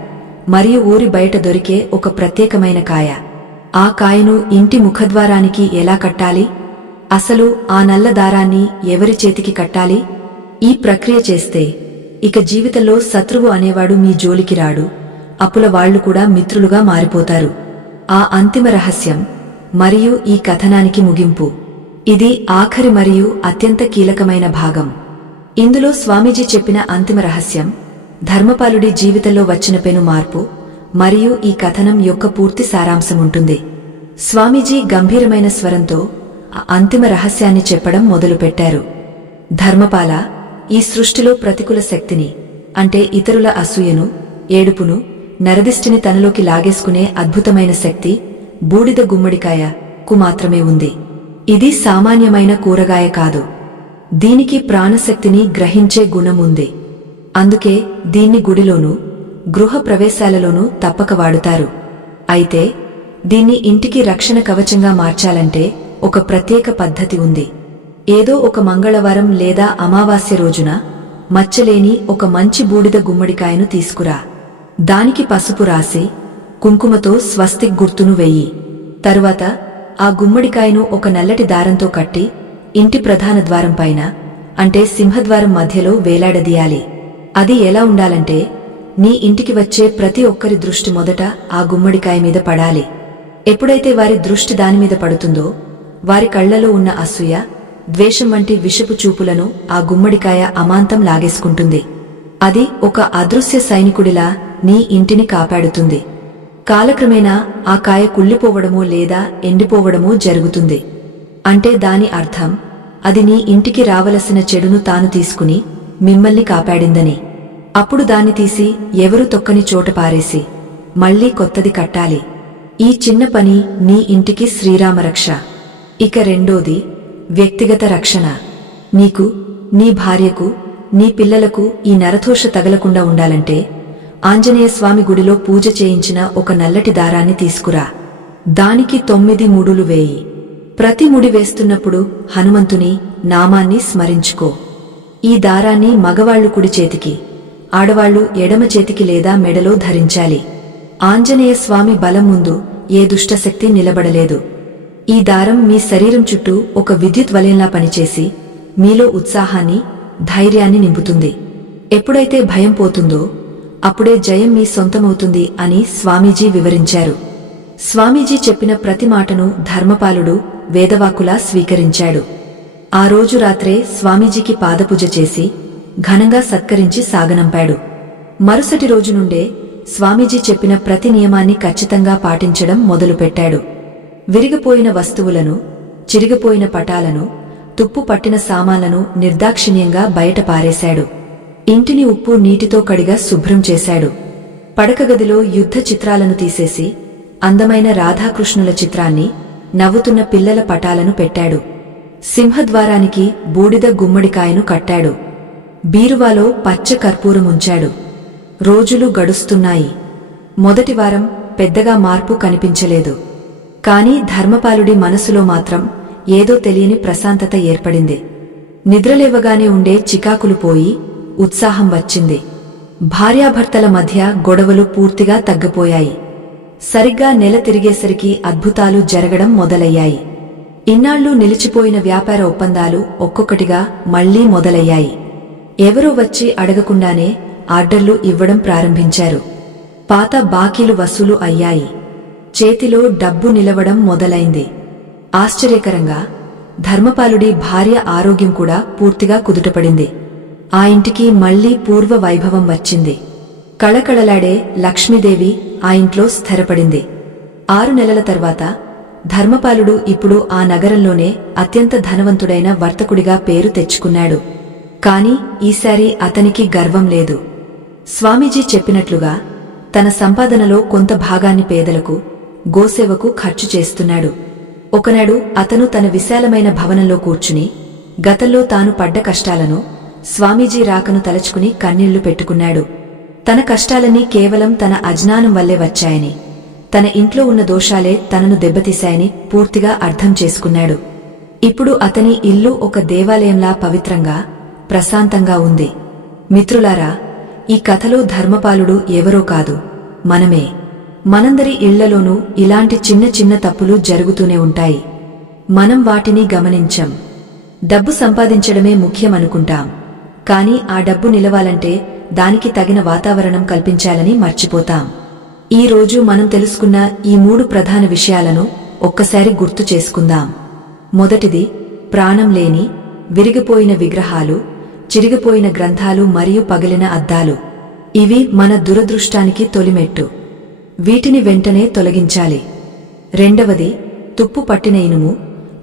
మరియు ఊరి బయట దొరికే ఒక ప్రత్యేకమైన కాయ. ఆ కాయను ఇంటి ముఖద్వారానికి ఎలా కట్టాలి? అసలు ఆ నల్ల దారాన్ని ఎవరి చేతికి కట్టాలి? ఈ ప్రక్రియ చేస్తే ఇక జీవితంలో శత్రువు అనేవాడు మీ జోలికి రాడు. అప్పుల వాళ్లు కూడా మిత్రులుగా మారిపోతారు. ఆ అంతిమ రహస్యం మరియు ఈ కథనానికి ముగింపు. ఇది ఆఖరి మరియు అత్యంత కీలకమైన భాగం. ఇందులో స్వామీజీ చెప్పిన అంతిమ రహస్యం, ధర్మపాలుడి జీవితంలో వచ్చిన పెను మార్పు మరియు ఈ కథనం యొక్క పూర్తి సారాంశముంటుంది. స్వామీజీ గంభీరమైన స్వరంతో ఆ అంతిమ రహస్యాన్ని చెప్పడం మొదలుపెట్టారు. ధర్మపాల, ఈ సృష్టిలో ప్రతికూల శక్తిని, అంటే ఇతరుల అసూయను, ఏడుపును, నరదిష్టిని తనలోకి లాగేసుకునే అద్భుతమైన శక్తి బూడిద గుమ్మడికాయకు మాత్రమే ఉంది. ఇది సామాన్యమైన కూరగాయ కాదు. దీనికి ప్రాణశక్తిని గ్రహించే గుణం ఉంది. అందుకే దీన్ని గుడిలోనూ గృహ ప్రవేశాలలోనూ తప్పక వాడుతారు. అయితే దీన్ని ఇంటికి రక్షణ కవచంగా మార్చాలంటే ఒక ప్రత్యేక పద్ధతి ఉంది. ఏదో ఒక మంగళవారం లేదా అమావాస్య రోజున మచ్చలేని ఒక మంచి బూడిద గుమ్మడికాయను తీసుకురా. దానికి పసుపు రాసి కుంకుమతో స్వస్తిక్ గుర్తును వెయ్యి. తరువాత ఆ గుమ్మడికాయను ఒక నల్లటి దారంతో కట్టి ఇంటి ప్రధాన ద్వారం పైన, అంటే సింహద్వారం మధ్యలో వేలాడదీయాలి. అది ఎలా ఉండాలంటే, నీ ఇంటికి వచ్చే ప్రతి ఒక్కరి దృష్టి మొదట ఆ గుమ్మడికాయ మీద పడాలి. ఎప్పుడైతే వారి దృష్టి దానిమీద పడుతుందో వారి కళ్లలో ఉన్న అసూయ, ద్వేషం వంటి విషపు చూపులను ఆ గుమ్మడికాయ అమాంతం లాగేసుకుంటుంది. అది ఒక అదృశ్య సైనికుడిలా నీ ఇంటిని కాపాడుతుంది. కాలక్రమేణా ఆ కాయ కుళ్ళిపోవడమో లేదా ఎండిపోవడమో జరుగుతుంది. అంటే దాని అర్థం అది నీ ఇంటికి రావలసిన చెడును తాను తీసుకుని మిమ్మల్ని కాపాడిందని. అప్పుడు దాన్ని తీసి ఎవరు తొక్కని చోట పారేసి మళ్లీ కొత్తది కట్టాలి. ఈ చిన్న పని నీ ఇంటికి శ్రీరామరక్ష. ఇక రెండోది వ్యక్తిగత రక్షణ. నీకు, నీ భార్యకు, నీ పిల్లలకు ఈ నరదోష తగలకుండా ఉండాలంటే ఆంజనేయ స్వామి గుడిలో పూజ చేయించిన ఒక నల్లటి దారాన్ని తీసుకురా. దానికి 9 ముడులు వేయి. ప్రతి ముడి వేస్తున్నప్పుడు హనుమంతుని నామాన్ని స్మరించుకో. ఈ దారాన్ని మగవాళ్లు కుడి చేతికి, ఆడవాళ్లు ఎడమ చేతికి లేదా మెడలో ధరించాలి. ఆంజనేయ స్వామి బలం ముందు ఏ దుష్టశక్తి నిలబడలేదు. ఈ దారం మీ శరీరం చుట్టూ ఒక విద్యుత్ వలయంలా పనిచేసి మీలో ఉత్సాహాన్ని, ధైర్యాన్ని నింపుతుంది. ఎప్పుడైతే భయం పోతుందో అప్పుడే జయం మీ సొంతమవుతుంది అని స్వామీజీ వివరించారు. స్వామీజీ చెప్పిన ప్రతి మాటను ధర్మపాలుడు వేదవాక్కులా స్వీకరించాడు. ఆ రోజు రాత్రే స్వామీజీకి పాదపూజ చేసి ఘనంగా సత్కరించి సాగనంపాడు. మరుసటి రోజు నుండే స్వామీజీ చెప్పిన ప్రతి నియమాన్ని ఖచ్చితంగా పాటించడం మొదలుపెట్టాడు. విరిగిపోయిన వస్తువులను, చిరిగిపోయిన పటాలను, తుప్పు పట్టిన సామాన్లను నిర్దాక్షిణ్యంగా బయట పారేశాడు. ఇంటిని ఉప్పు నీటితో కడిగా శుభ్రం చేశాడు. పడకగదిలో యుద్ధ చిత్రాలను తీసేసి అందమైన రాధాకృష్ణుల చిత్రాన్ని, నవ్వుతున్న పిల్లల పటాలను పెట్టాడు. సింహద్వారానికి బూడిద గుమ్మడికాయను కట్టాడు. బీరువాలో పచ్చ కర్పూరముంచాడు. రోజులు గడుస్తున్నాయి. మొదటి వారం పెద్దగా మార్పు కనిపించలేదు. కాని ధర్మపాలుడి మనసులో మాత్రం ఏదో తెలియని ప్రశాంతత ఏర్పడింది. నిద్రలేవగానే ఉండే చికాకులు పోయి ఉత్సాహం వచ్చింది. భార్యాభర్తల మధ్య గొడవలు పూర్తిగా తగ్గిపోయాయి. సరిగ్గా నెల తిరిగేసరికి అద్భుతాలు జరగడం మొదలయ్యాయి. ఇన్నాళ్లు నిలిచిపోయిన వ్యాపార ఒప్పందాలు ఒక్కొక్కటిగా మళ్లీ మొదలయ్యాయి. ఎవరూ వచ్చి అడగకుండానే ఆర్డర్లు ఇవ్వడం ప్రారంభించారు. పాత బాకీలు వసూలు అయ్యాయి. చేతిలో డబ్బు నిలవడం మొదలైంది. ఆశ్చర్యకరంగా ధర్మపాలుడి భార్య ఆరోగ్యం కూడా పూర్తిగా కుదుటపడింది. ఆ ఇంటికి మళ్లీ పూర్వ వైభవం వచ్చింది. కళకళలాడే లక్ష్మీదేవి ఆ ఇంట్లో స్థిరపడింది. 6 నెలల తర్వాత ధర్మపాలుడు ఇప్పుడు ఆ నగరంలోనే అత్యంత ధనవంతుడైన వర్తకుడిగా పేరు తెచ్చుకున్నాడు. కాని ఈసారి అతనికి గర్వం లేదు. స్వామీజీ చెప్పినట్లుగా తన సంపాదనలో కొంత భాగాన్ని పేదలకు, గోసేవకు ఖర్చు చేస్తున్నాడు. ఒకనాడు అతను తన విశాలమైన భవనంలో కూర్చుని గతంలో తాను పడ్డ కష్టాలను, స్వామీజీ రాకను తలచుకుని కన్నీళ్లు పెట్టుకున్నాడు. తన కష్టాలన్నీ కేవలం తన అజ్ఞానం వల్లే వచ్చాయని, తన ఇంట్లో ఉన్న దోషాలే తనను దెబ్బతీశాయని పూర్తిగా అర్థం చేసుకున్నాడు. ఇప్పుడు అతని ఇల్లు ఒక దేవాలయంలా పవిత్రంగా, ప్రశాంతంగా ఉంది. మిత్రులారా, ఈ కథలో ధర్మపాలుడు ఎవరో కాదు, మనమే. మనందరి ఇళ్లలోనూ ఇలాంటి చిన్న చిన్న తప్పులు జరుగుతూనే ఉంటాయి. మనం వాటిని గమనించం. డబ్బు సంపాదించడమే ముఖ్యమనుకుంటాం. కాని ఆ డబ్బు నిలవాలంటే దానికి తగిన వాతావరణం కల్పించాలని మర్చిపోతాం. ఈ రోజు మనం తెలుసుకున్న ఈ 3 ప్రధాన విషయాలను ఒక్కసారి గుర్తు చేసుకుందాం. మొదటిది, ప్రాణం లేని, విరిగిపోయిన విగ్రహాలు, చిరిగిపోయిన గ్రంథాలు మరియు పగిలిన అద్దాలు. ఇవి మన దురదృష్టానికి తొలిమెట్టు. వీటిని వెంటనే తొలగించాలి. రెండవది, తుప్పు పట్టిన ఇనుము,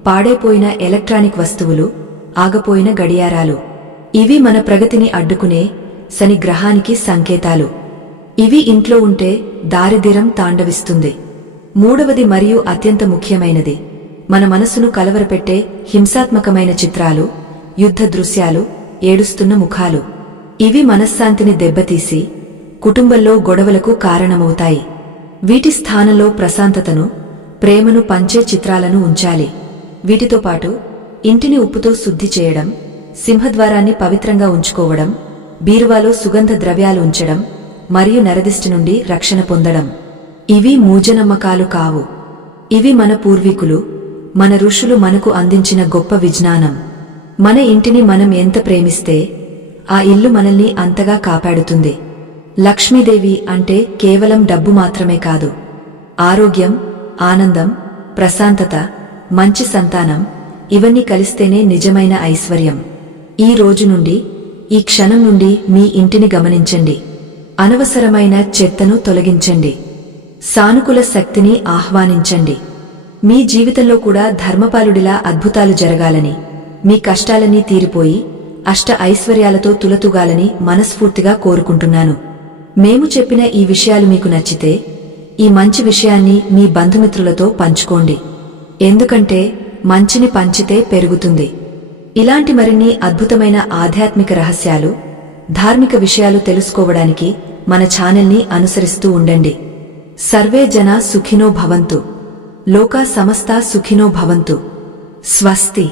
పాడైపోయిన ఎలక్ట్రానిక్ వస్తువులు, ఆగపోయిన గడియారాలు. ఇవి మన ప్రగతిని అడ్డుకునే శని గ్రహానికి సంకేతాలు. ఇవి ఇంట్లో ఉంటే దారిద్ర్యం తాండవిస్తుంది. మూడవది మరియు అత్యంత ముఖ్యమైనది, మన మనసును కలవరపెట్టే హింసాత్మకమైన చిత్రాలు, యుద్ధ దృశ్యాలు, ఏడుస్తున్న ముఖాలు. ఇవి మనశ్శాంతిని దెబ్బతీసి కుటుంబంలో గొడవలకు కారణమవుతాయి. వీటి స్థానంలో ప్రశాంతతను, ప్రేమను పంచే చిత్రాలను ఉంచాలి. వీటితో పాటు ఇంటిని ఉప్పుతో శుద్ధి చేయడం, సింహద్వారాన్ని పవిత్రంగా ఉంచుకోవడం, బీరువాలో సుగంధ ద్రవ్యాలు ఉంచడం మరియు నరదిష్టి నుండి రక్షణ పొందడం. ఇవి మూఢనమ్మకాలు కావు. ఇవి మన పూర్వీకులు, మన ఋషులు మనకు అందించిన గొప్ప విజ్ఞానం. మన ఇంటిని మనం ఎంత ప్రేమిస్తే ఆ ఇల్లు మనల్ని అంతగా కాపాడుతుంది. లక్ష్మీదేవి అంటే కేవలం డబ్బు మాత్రమే కాదు. ఆరోగ్యం, ఆనందం, ప్రశాంతత, మంచి సంతానం, ఇవన్నీ కలిస్తేనే నిజమైన ఐశ్వర్యం. ఈ రోజు నుండి, ఈ క్షణం నుండి మీ ఇంటిని గమనించండి. అనవసరమైన చెత్తను తొలగించండి. సానుకూల శక్తిని ఆహ్వానించండి. మీ జీవితంలో కూడా ధర్మపాలుడిలా అద్భుతాలు జరగాలని, మీ కష్టాలన్నీ తీరిపోయి అష్ట ఐశ్వర్యాలతో తులతూగాలని మనస్ఫూర్తిగా కోరుకుంటున్నాను. మేము చెప్పిన ఈ విషయాలు మీకు నచ్చితే ఈ మంచి విషయాన్ని మీ బంధుమిత్రులతో పంచుకోండి. ఎందుకంటే మంచిని పంచితే పెరుగుతుంది. ఇలాంటి మరిన్ని అద్భుతమైన ఆధ్యాత్మిక రహస్యాలు, ధార్మిక విషయాలు తెలుసుకోవడానికి మన ఛానల్ని అనుసరిస్తూ ఉండండి. సర్వే జనా సుఖినో భవంతు. లోకా సమస్తా సుఖినో భవంతు. స్వస్తి.